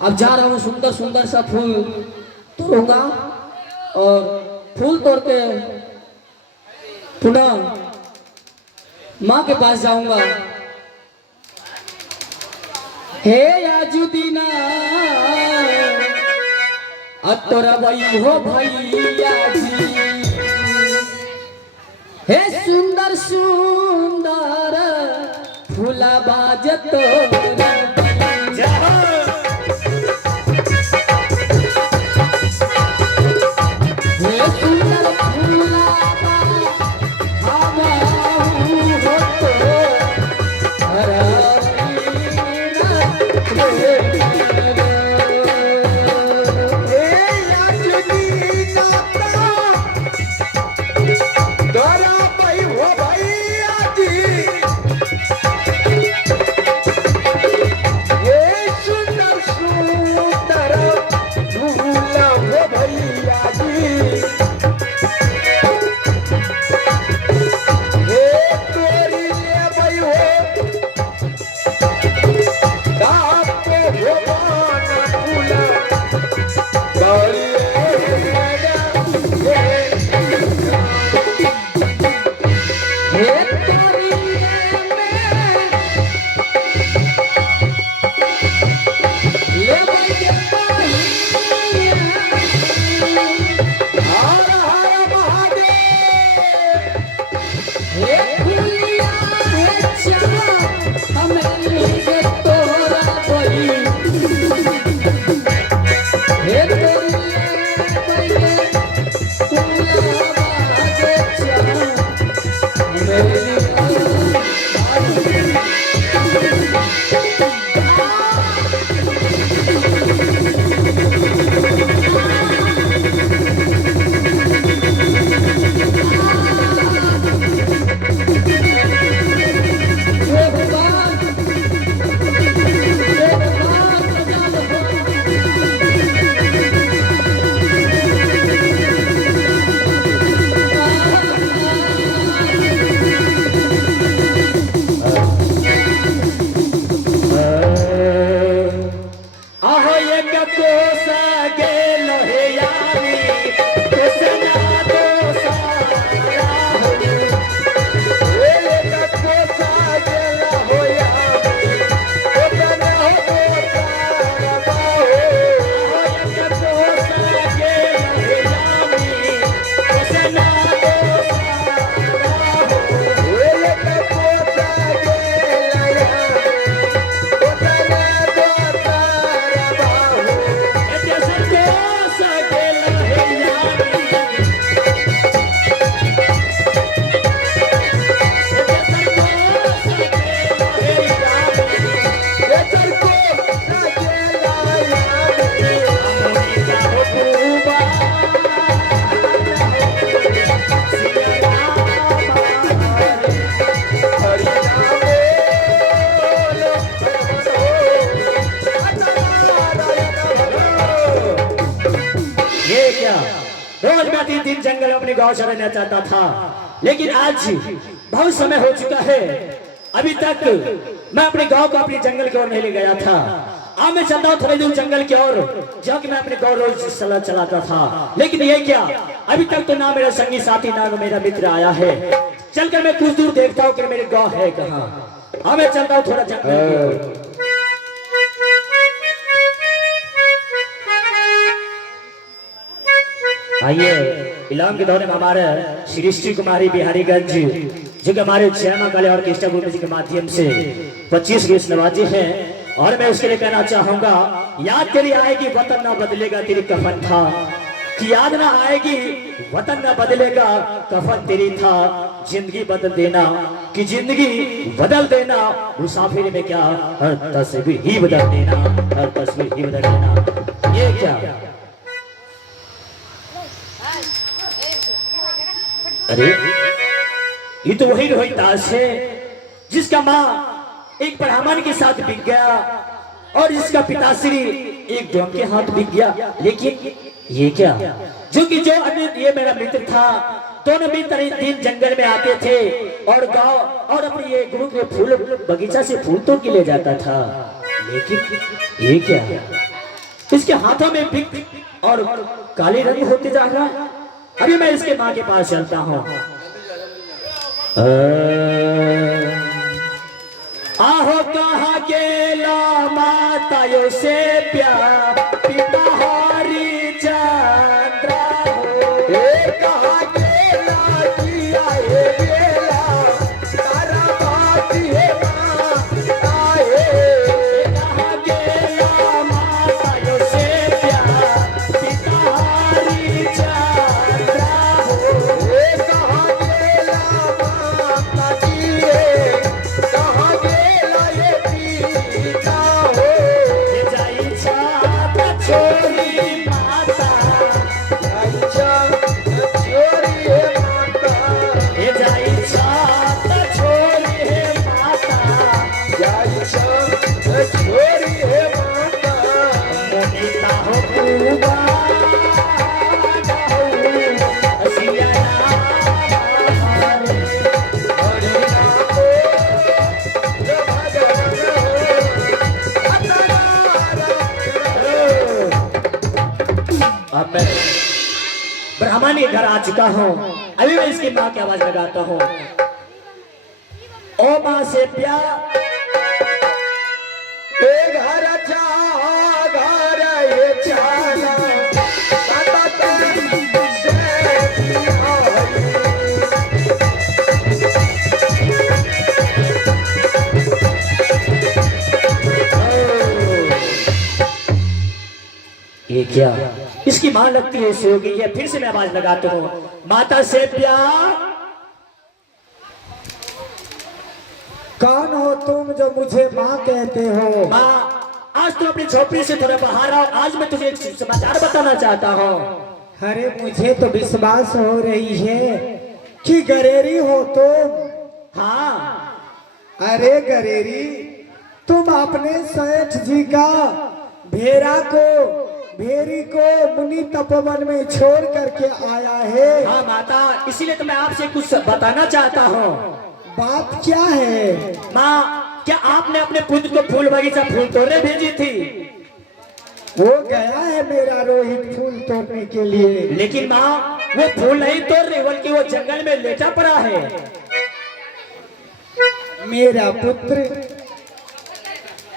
अब जा रहा हूँ, सुंदर सुंदर सा फूल तोड़ूंगा और फूल तोड़ के पुनः माँ के पास जाऊंगा। हे आजुदीना तोरा बई हो भैया जी, हे सुंदर सुंदर फूला बाज तोरा रोज मैं 3 जंगल में अपनी गांव चलाना चाहता था, लेकिन आज बहुत समय हो चुका है, अभी तक मैं अपने गांव को अपने जंगल की ओर नहीं ले गया था। अब मैं चलता हूँ थोड़ी दूर जंगल की ओर, जहाँ कि मैं अपने गांव रोज चलाता था, लेकिन ये क्या, अभी तक तो ना मेरा संगी साथी ना मेरा मित्र आया है। चलकर मैं कुछ दूर देखता हूँ कि मेरे गाँव है कहाँ। अब मैं चलता हूँ थोड़ा जंगल की ओर। आइए, इलाम के दौरे में हमारे सृष्टि कुमारी बिहारीगंज जो कि हमारे जयमा काले ऑर्केस्ट्रा ग्रुप के माध्यम से 25 गीत नवाजे हैं, और मैं उसके लिए कहना चाहूंगा, याद तेरी आएगी वतन ना बदलेगा तेरी कफन था, कि याद ना आएगी वतन ना बदलेगा कफन तेरी था, जिंदगी बदल देना कि जिंदगी बदल देना, मुसाफिर में क्या हर तस्वीर ही बदल देना, हर तस्वीर ही बदल देना। ये क्या, अरे ये तो वही रोहिदास है जिसका माँ एक ब्राह्मण के साथ बिक गया और जिसका पिताश्री एक ड्रम के हाथ बिक गया। लेकिन ये क्या, जो कि जो अन्य ये मेरा मित्र था दोनों भी दिन जंगल में आते थे और गांव और अपने ये गुरु के फूल बगीचा से फूल तोड़ के ले जाता था। लेकिन ये क्या है, इसके हाथों में पिक और काले रंग होते जा रहा है। अभी मैं इसके माँ के पास चलता हूँ। आहो कहाँ गेला माता यो से प्यार पिता हरि चंद्रा हो। कहाँ गेला किया हे गेला तारा बाती है माँ आए। कहाँ गेला माता यो से प्यार पिता हरि चंद्रा हो। कहाँ गेला माता जी है, कहाँ गेला ये पीता हो। ये जाई छाता छोरी माता, आइजा चोरी है माता, ये जाई छाता छोरी है माता। आइजा चोरी है माता। मोनिता हो पूबा गाऊ, सिया नाम रे। हरि नाम हो, भगवान हो, अतनारा अब मैं ब्राह्मण के घर आ चुका हूँ। अभी मैं इसकी माँ की आवाज लगाता हूँ। ओ माँ से प्यार घर जा घर ये जाना ये क्या, इसकी माँ लगती है सो गई है। फिर से मैं आवाज लगाता हूँ। माता से प्यार कौन हो तुम जो मुझे माँ कहते हो? माँ, आज तू अपनी झोपड़ी से थोड़ा बाहर आओ। आज मैं तुझे एक समाचार बताना चाहता हूँ। अरे मुझे तो विश्वास हो रही है कि गरेरी हो तुम। हाँ, अरे गरेरी, तुम अपने सेठ जी का भेरी को मुनि तपोवन में छोड़ करके आया है। हाँ माता, इसीलिए तो मैं आपसे कुछ बताना चाहता हूँ। बात क्या है? माँ, क्या आपने अपने पुत्र को फूल बगीचा फूल तोड़ने भेजी थी? वो गया है मेरा रोहित फूल तोड़ने के लिए। लेकिन माँ, वो फूल नहीं तोड़ रही बल्कि वो जंगल में लेटा पड़ा है। मेरा पुत्र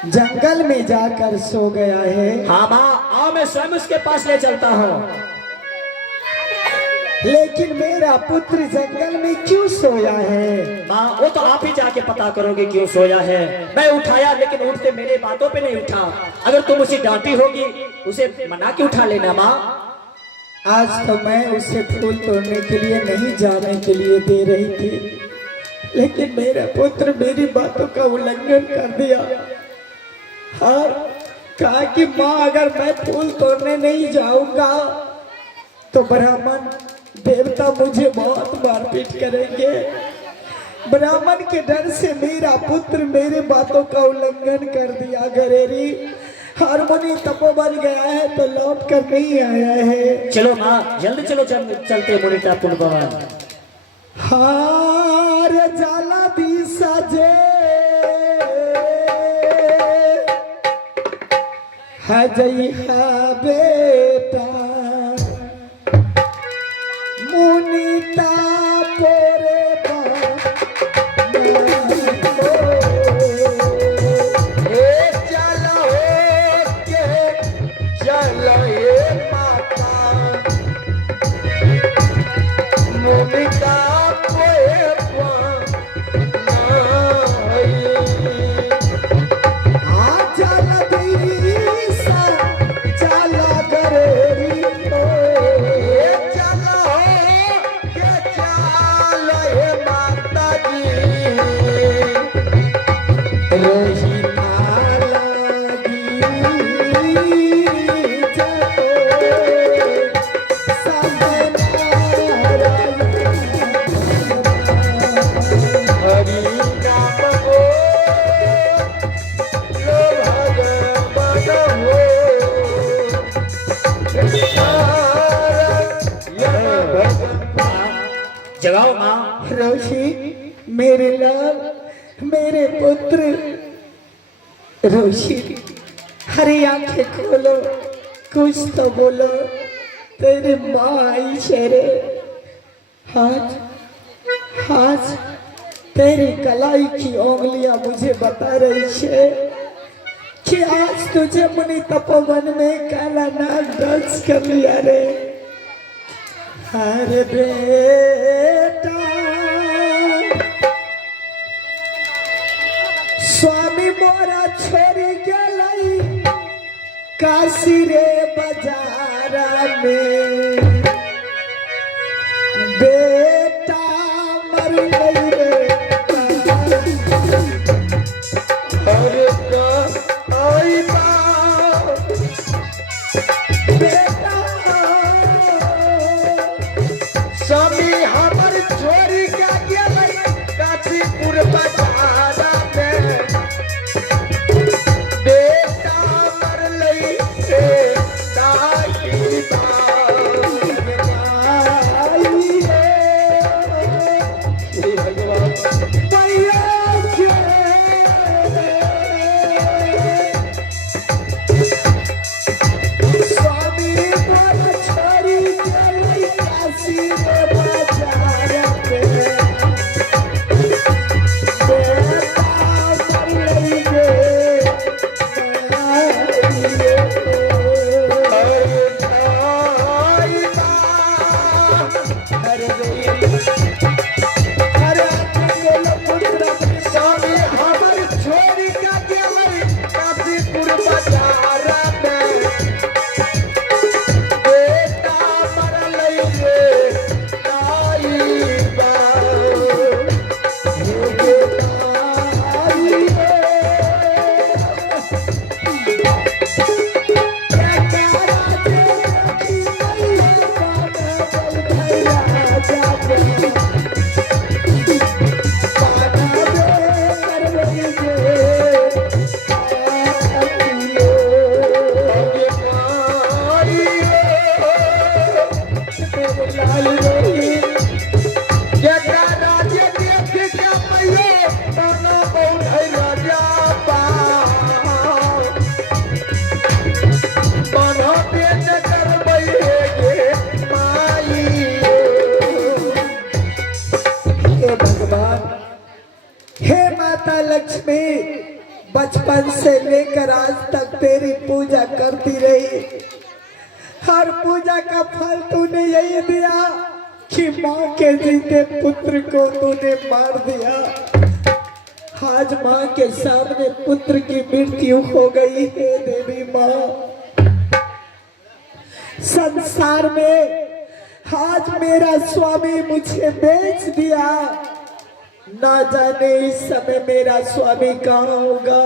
जंगल में जाकर सो गया है। हाँ माँ, आओ मैं स्वयं उसके पास ले चलता हूँ। लेकिन मेरा पुत्र जंगल में क्यों सोया है? माँ, वो तो आप ही जाके पता करोगे क्यों सोया है। मैं उठाया लेकिन उठते मेरे बातों पे नहीं उठा। अगर तुम उसे डांटी होगी उसे मना के उठा लेना। माँ, आज तो मैं उसे फूल तोड़ने के लिए नहीं जाने के लिए दे रही थी, लेकिन मेरा पुत्र मेरी बातों का उल्लंघन कर दिया और कहा कि माँ, अगर मैं फूल तोड़ने नहीं जाऊंगा तो ब्राह्मण देवता मुझे बहुत मारपीट करेंगे। ब्राह्मण के डर से मेरा पुत्र मेरे बातों का उल्लंघन कर दिया गरेरी। हारमोनी तपोवन गया है तो लौट कर नहीं आया है। चलो माँ, जल्दी चलो, चलते मुनिता पुनभवन। हार जाला दी सजे हजई है बेटा मुनिता पोरे चलो के चलो ये माता मुनिता आ जाला दी सा जाला गरेरी जगाओ माँ। रोशी, मेरे लाल, मेरे पुत्र। रोशी, हरी आंखें खोलो, कुछ तो बोलो। तेरी माँ आई शेरे। आज आज तेरी कलाई की उंगलियां मुझे बता रही है कि आज तुझे मुनि तपोवन में काला नाग डांस कर लिया रे। अरे बेटा, स्वामी मोरा छोरी गई काशी रे बाजारा में। बेटा मर गई रे। अरे आई बेटा, स्वामी हमर छोरी क्या गेलै काशीपुर बाजारा में। बेटा मरलै रे दाई स्वामी हमर छोरी क्या गेलै काशीपुर बाजारा में। बेटा मरलै रे दाई बा। हे भगवान, हे माता लक्ष्मी, बचपन से लेकर आज तक तेरी पूजा करती रही। हर पूजा का फल तूने यही दिया कि माँ के जीते पुत्र को तूने मार दिया। आज माँ के सामने पुत्र की मृत्यु हो गई है देवी माँ। संसार में आज मेरा स्वामी मुझे बेच दिया। ना जाने इस समय मेरा स्वामी कहाँ होगा,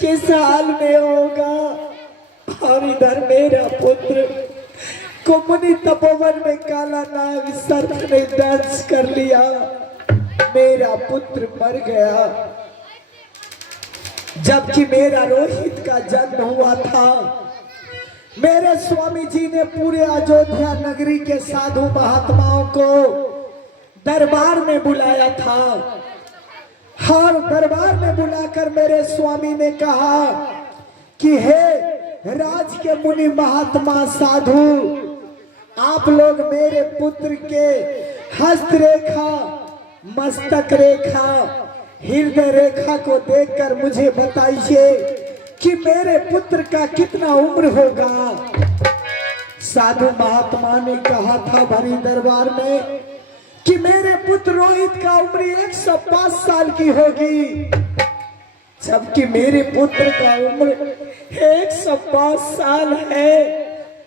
किस हाल में होगा। और इधर मेरा पुत्र को मुनि तपोवन में काला नाग सर्प ने डांस कर लिया। मेरा पुत्र मर गया। जबकि मेरा रोहित का जन्म हुआ था, मेरे स्वामी जी ने पूरे अयोध्या नगरी के साधु महात्माओं को दरबार में बुलाया था। और दरबार में बुलाकर मेरे स्वामी ने कहा कि हे राज के मुनि महात्मा साधु, आप लोग मेरे पुत्र के हस्त रेखा, मस्तक रेखा, हृदय रेखा को देखकर मुझे बताइए कि मेरे पुत्र का कितना उम्र होगा। साधु महात्मा ने कहा था भरी दरबार में कि मेरे पुत्र रोहित का उम्र 105 साल की होगी। जबकि मेरे पुत्र का उम्र 105 साल है,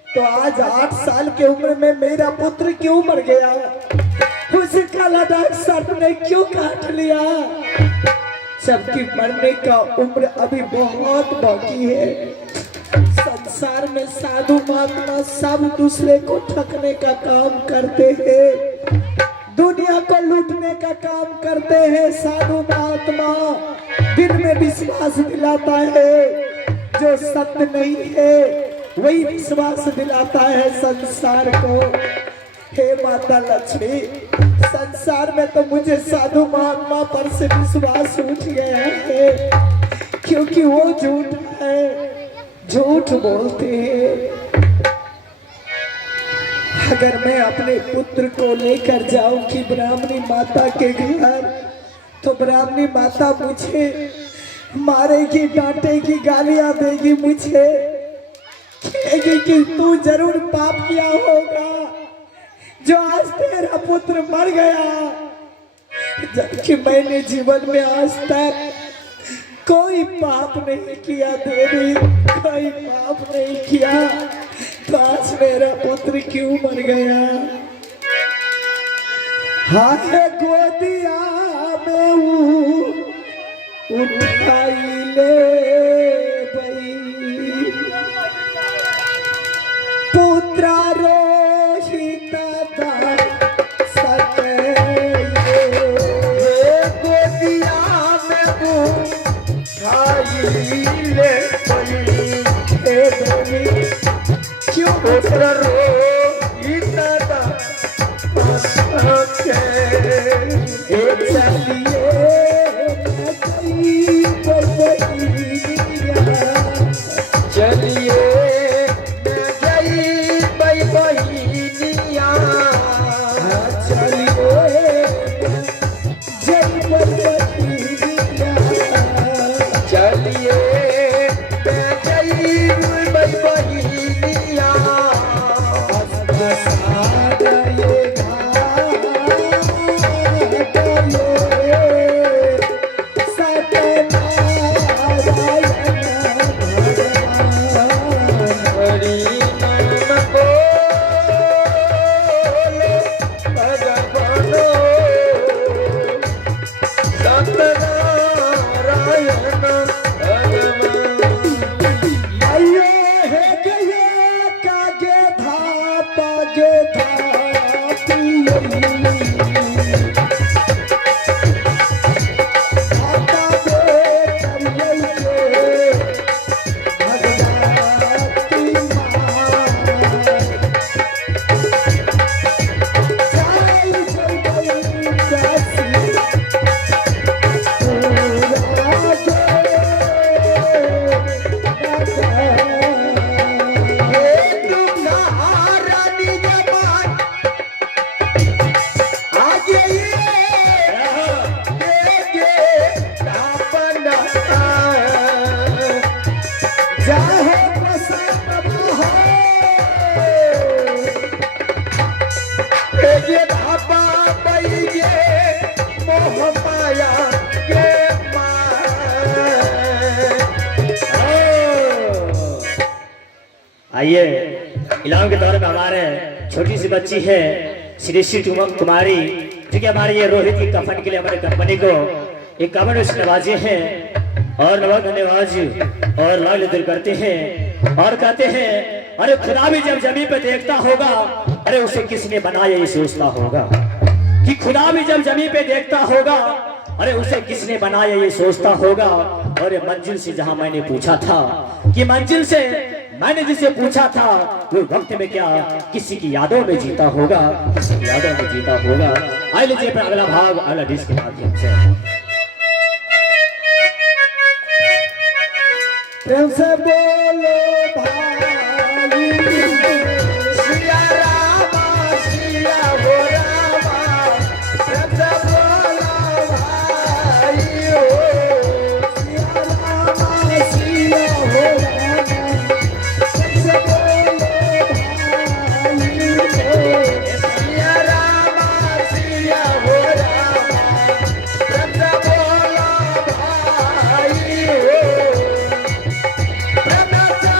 तो आज 8 साल की उम्र में मेरा पुत्र क्यों मर गया? उसे काला नाग सर्प ने क्यों काट लिया? जबकि मरने का उम्र अभी बहुत बाकी है। संसार में साधु महात्मा सब दूसरे को ठगने का काम करते हैं, दुनिया को लूटने का काम करते हैं। साधु महात्मा दिन में विश्वास दिलाता है, जो सत्य नहीं है वही विश्वास दिलाता है संसार को। हे माता लक्ष्मी, संसार में तो मुझे साधु महात्मा पर से विश्वास उठ गया है, क्योंकि वो झूठ है, झूठ बोलते हैं। अगर मैं अपने पुत्र को लेकर जाऊं कि ब्राह्मणी माता के घर, तो ब्राह्मणी माता मुझे मारेगी, डांटेगी, गालियां देगी, मुझे कहेगी कि तू जरूर पाप किया होगा जो आज तेरा पुत्र मर गया, जबकि मैंने जीवन में आज तक कोई पाप नहीं किया देवी, कोई पाप नहीं किया, तो आज मेरा पुत्र क्यों मर गया। हाय गोदिया में उठाई ले बई, पुत्रा रोहित दा सके, गोदिया में उठाई ले बई, हे देवी क्यों पुत्र रोहित दा सके, चलिए चलिए मैं गई बई बहिनिया, चलिए मैं गई बई बहिनिया, आइए इलाम के दौर में हमारे छोटी सी बच्ची है श्री कुमारी, जो कि हमारे ये रोहित की कफन के लिए हमारे कंपनी को एक कमर उस नवाजे हैं और नवाज नवाज और लाल दिल करते हैं और कहते हैं अरे खुदा भी जब जमीन पे देखता होगा, अरे उसे किसने बनाया ये सोचता होगा, कि खुदा भी जब जमीन पे देखता होगा, अरे उसे किसने बनाया ये सोचता होगा। और ये मंजिल से जहां मैंने पूछा था कि मंजिल से मैंने जिसे पूछा था वो वक्त में क्या किसी की यादों में जीता होगा, किसी की यादों में जीता होगा। आइए लीजिए अपना अगला भाग अगला डिस्क के माध्यम से प्रेम से बोलो भाई, सिया रामा सिया हो रामा, प्रेम से बोलो भाई हो, सिया रामा सिया हो रामा, प्रेम से बोलो भाई हो, सिया रामा सिया हो रामा, प्रेम से बोलो भाई हो, प्रेम से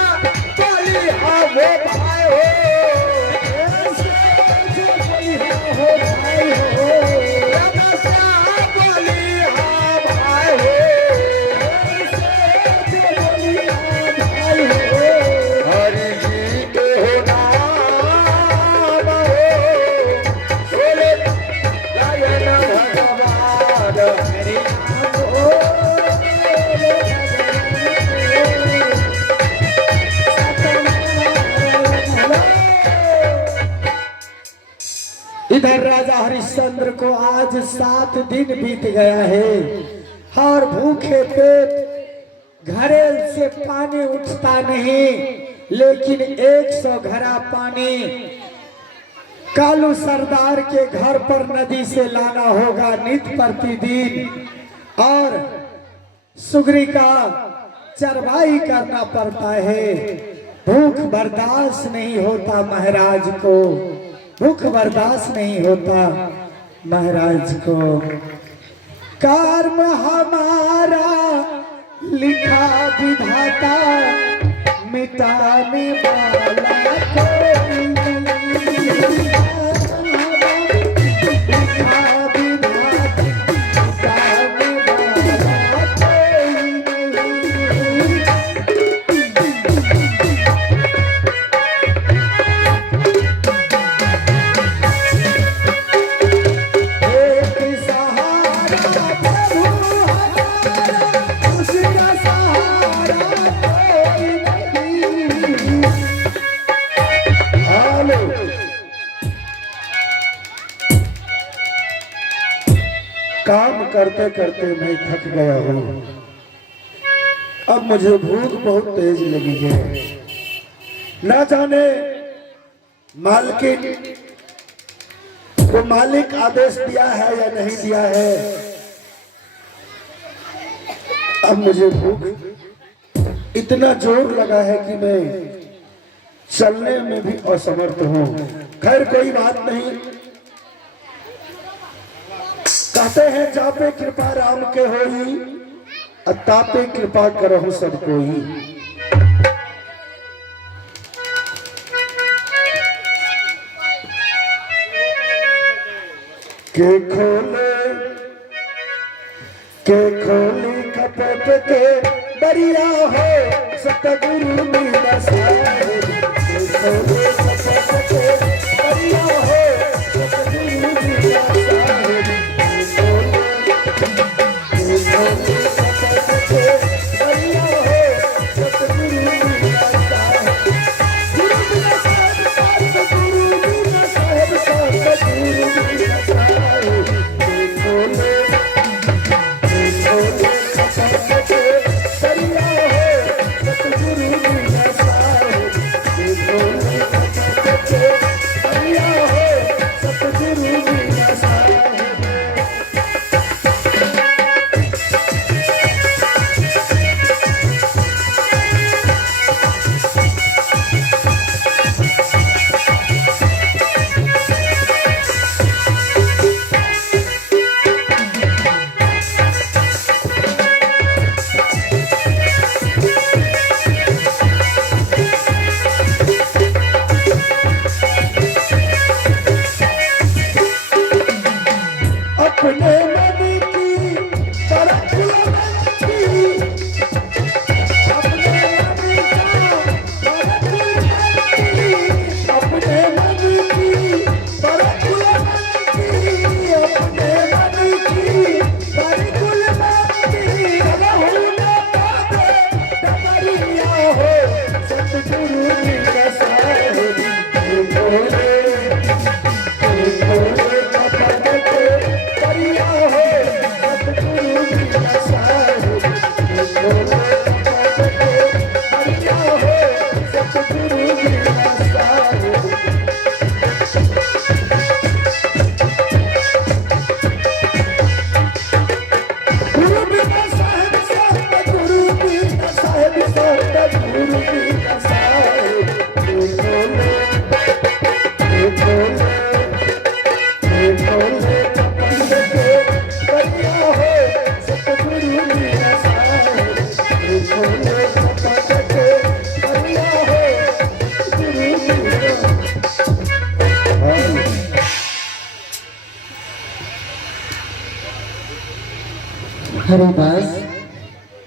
इधर राजा हरिश्चंद्र को आज 7 दिन बीत गया है और भूखे पेट घड़ेल से पानी उठता नहीं, लेकिन 100 घड़ा पानी कालू सरदार के घर पर नदी से लाना होगा नित प्रतिदिन, और सुगरी का चरवाई करना पड़ता है। भूख बर्दाश्त नहीं होता महाराज को, भूख बर्दाश्त नहीं होता महाराज को। कर्म हमारा लिखा विधाता, मिटाने वाला कोई नहीं। लिखा विधाता, मिटाने वाला कोई नहीं। काम करते करते मैं थक गया हूँ, अब मुझे भूख बहुत तेज लगी है। ना जाने मालकिन को मालिक आदेश दिया है या नहीं दिया है, अब मुझे भूख इतना जोर लगा है कि मैं चलने में भी असमर्थ हूँ। खैर कोई बात नहीं, कहते हैं जापे कृपा राम के होई, अतापे कृपा करहु सब कोई। के खोले कपट के दरिया हो सतगुरु मिला साहेब। के खोले कपट के दरिया हो सतगुरु मिला साहेब। हरे बस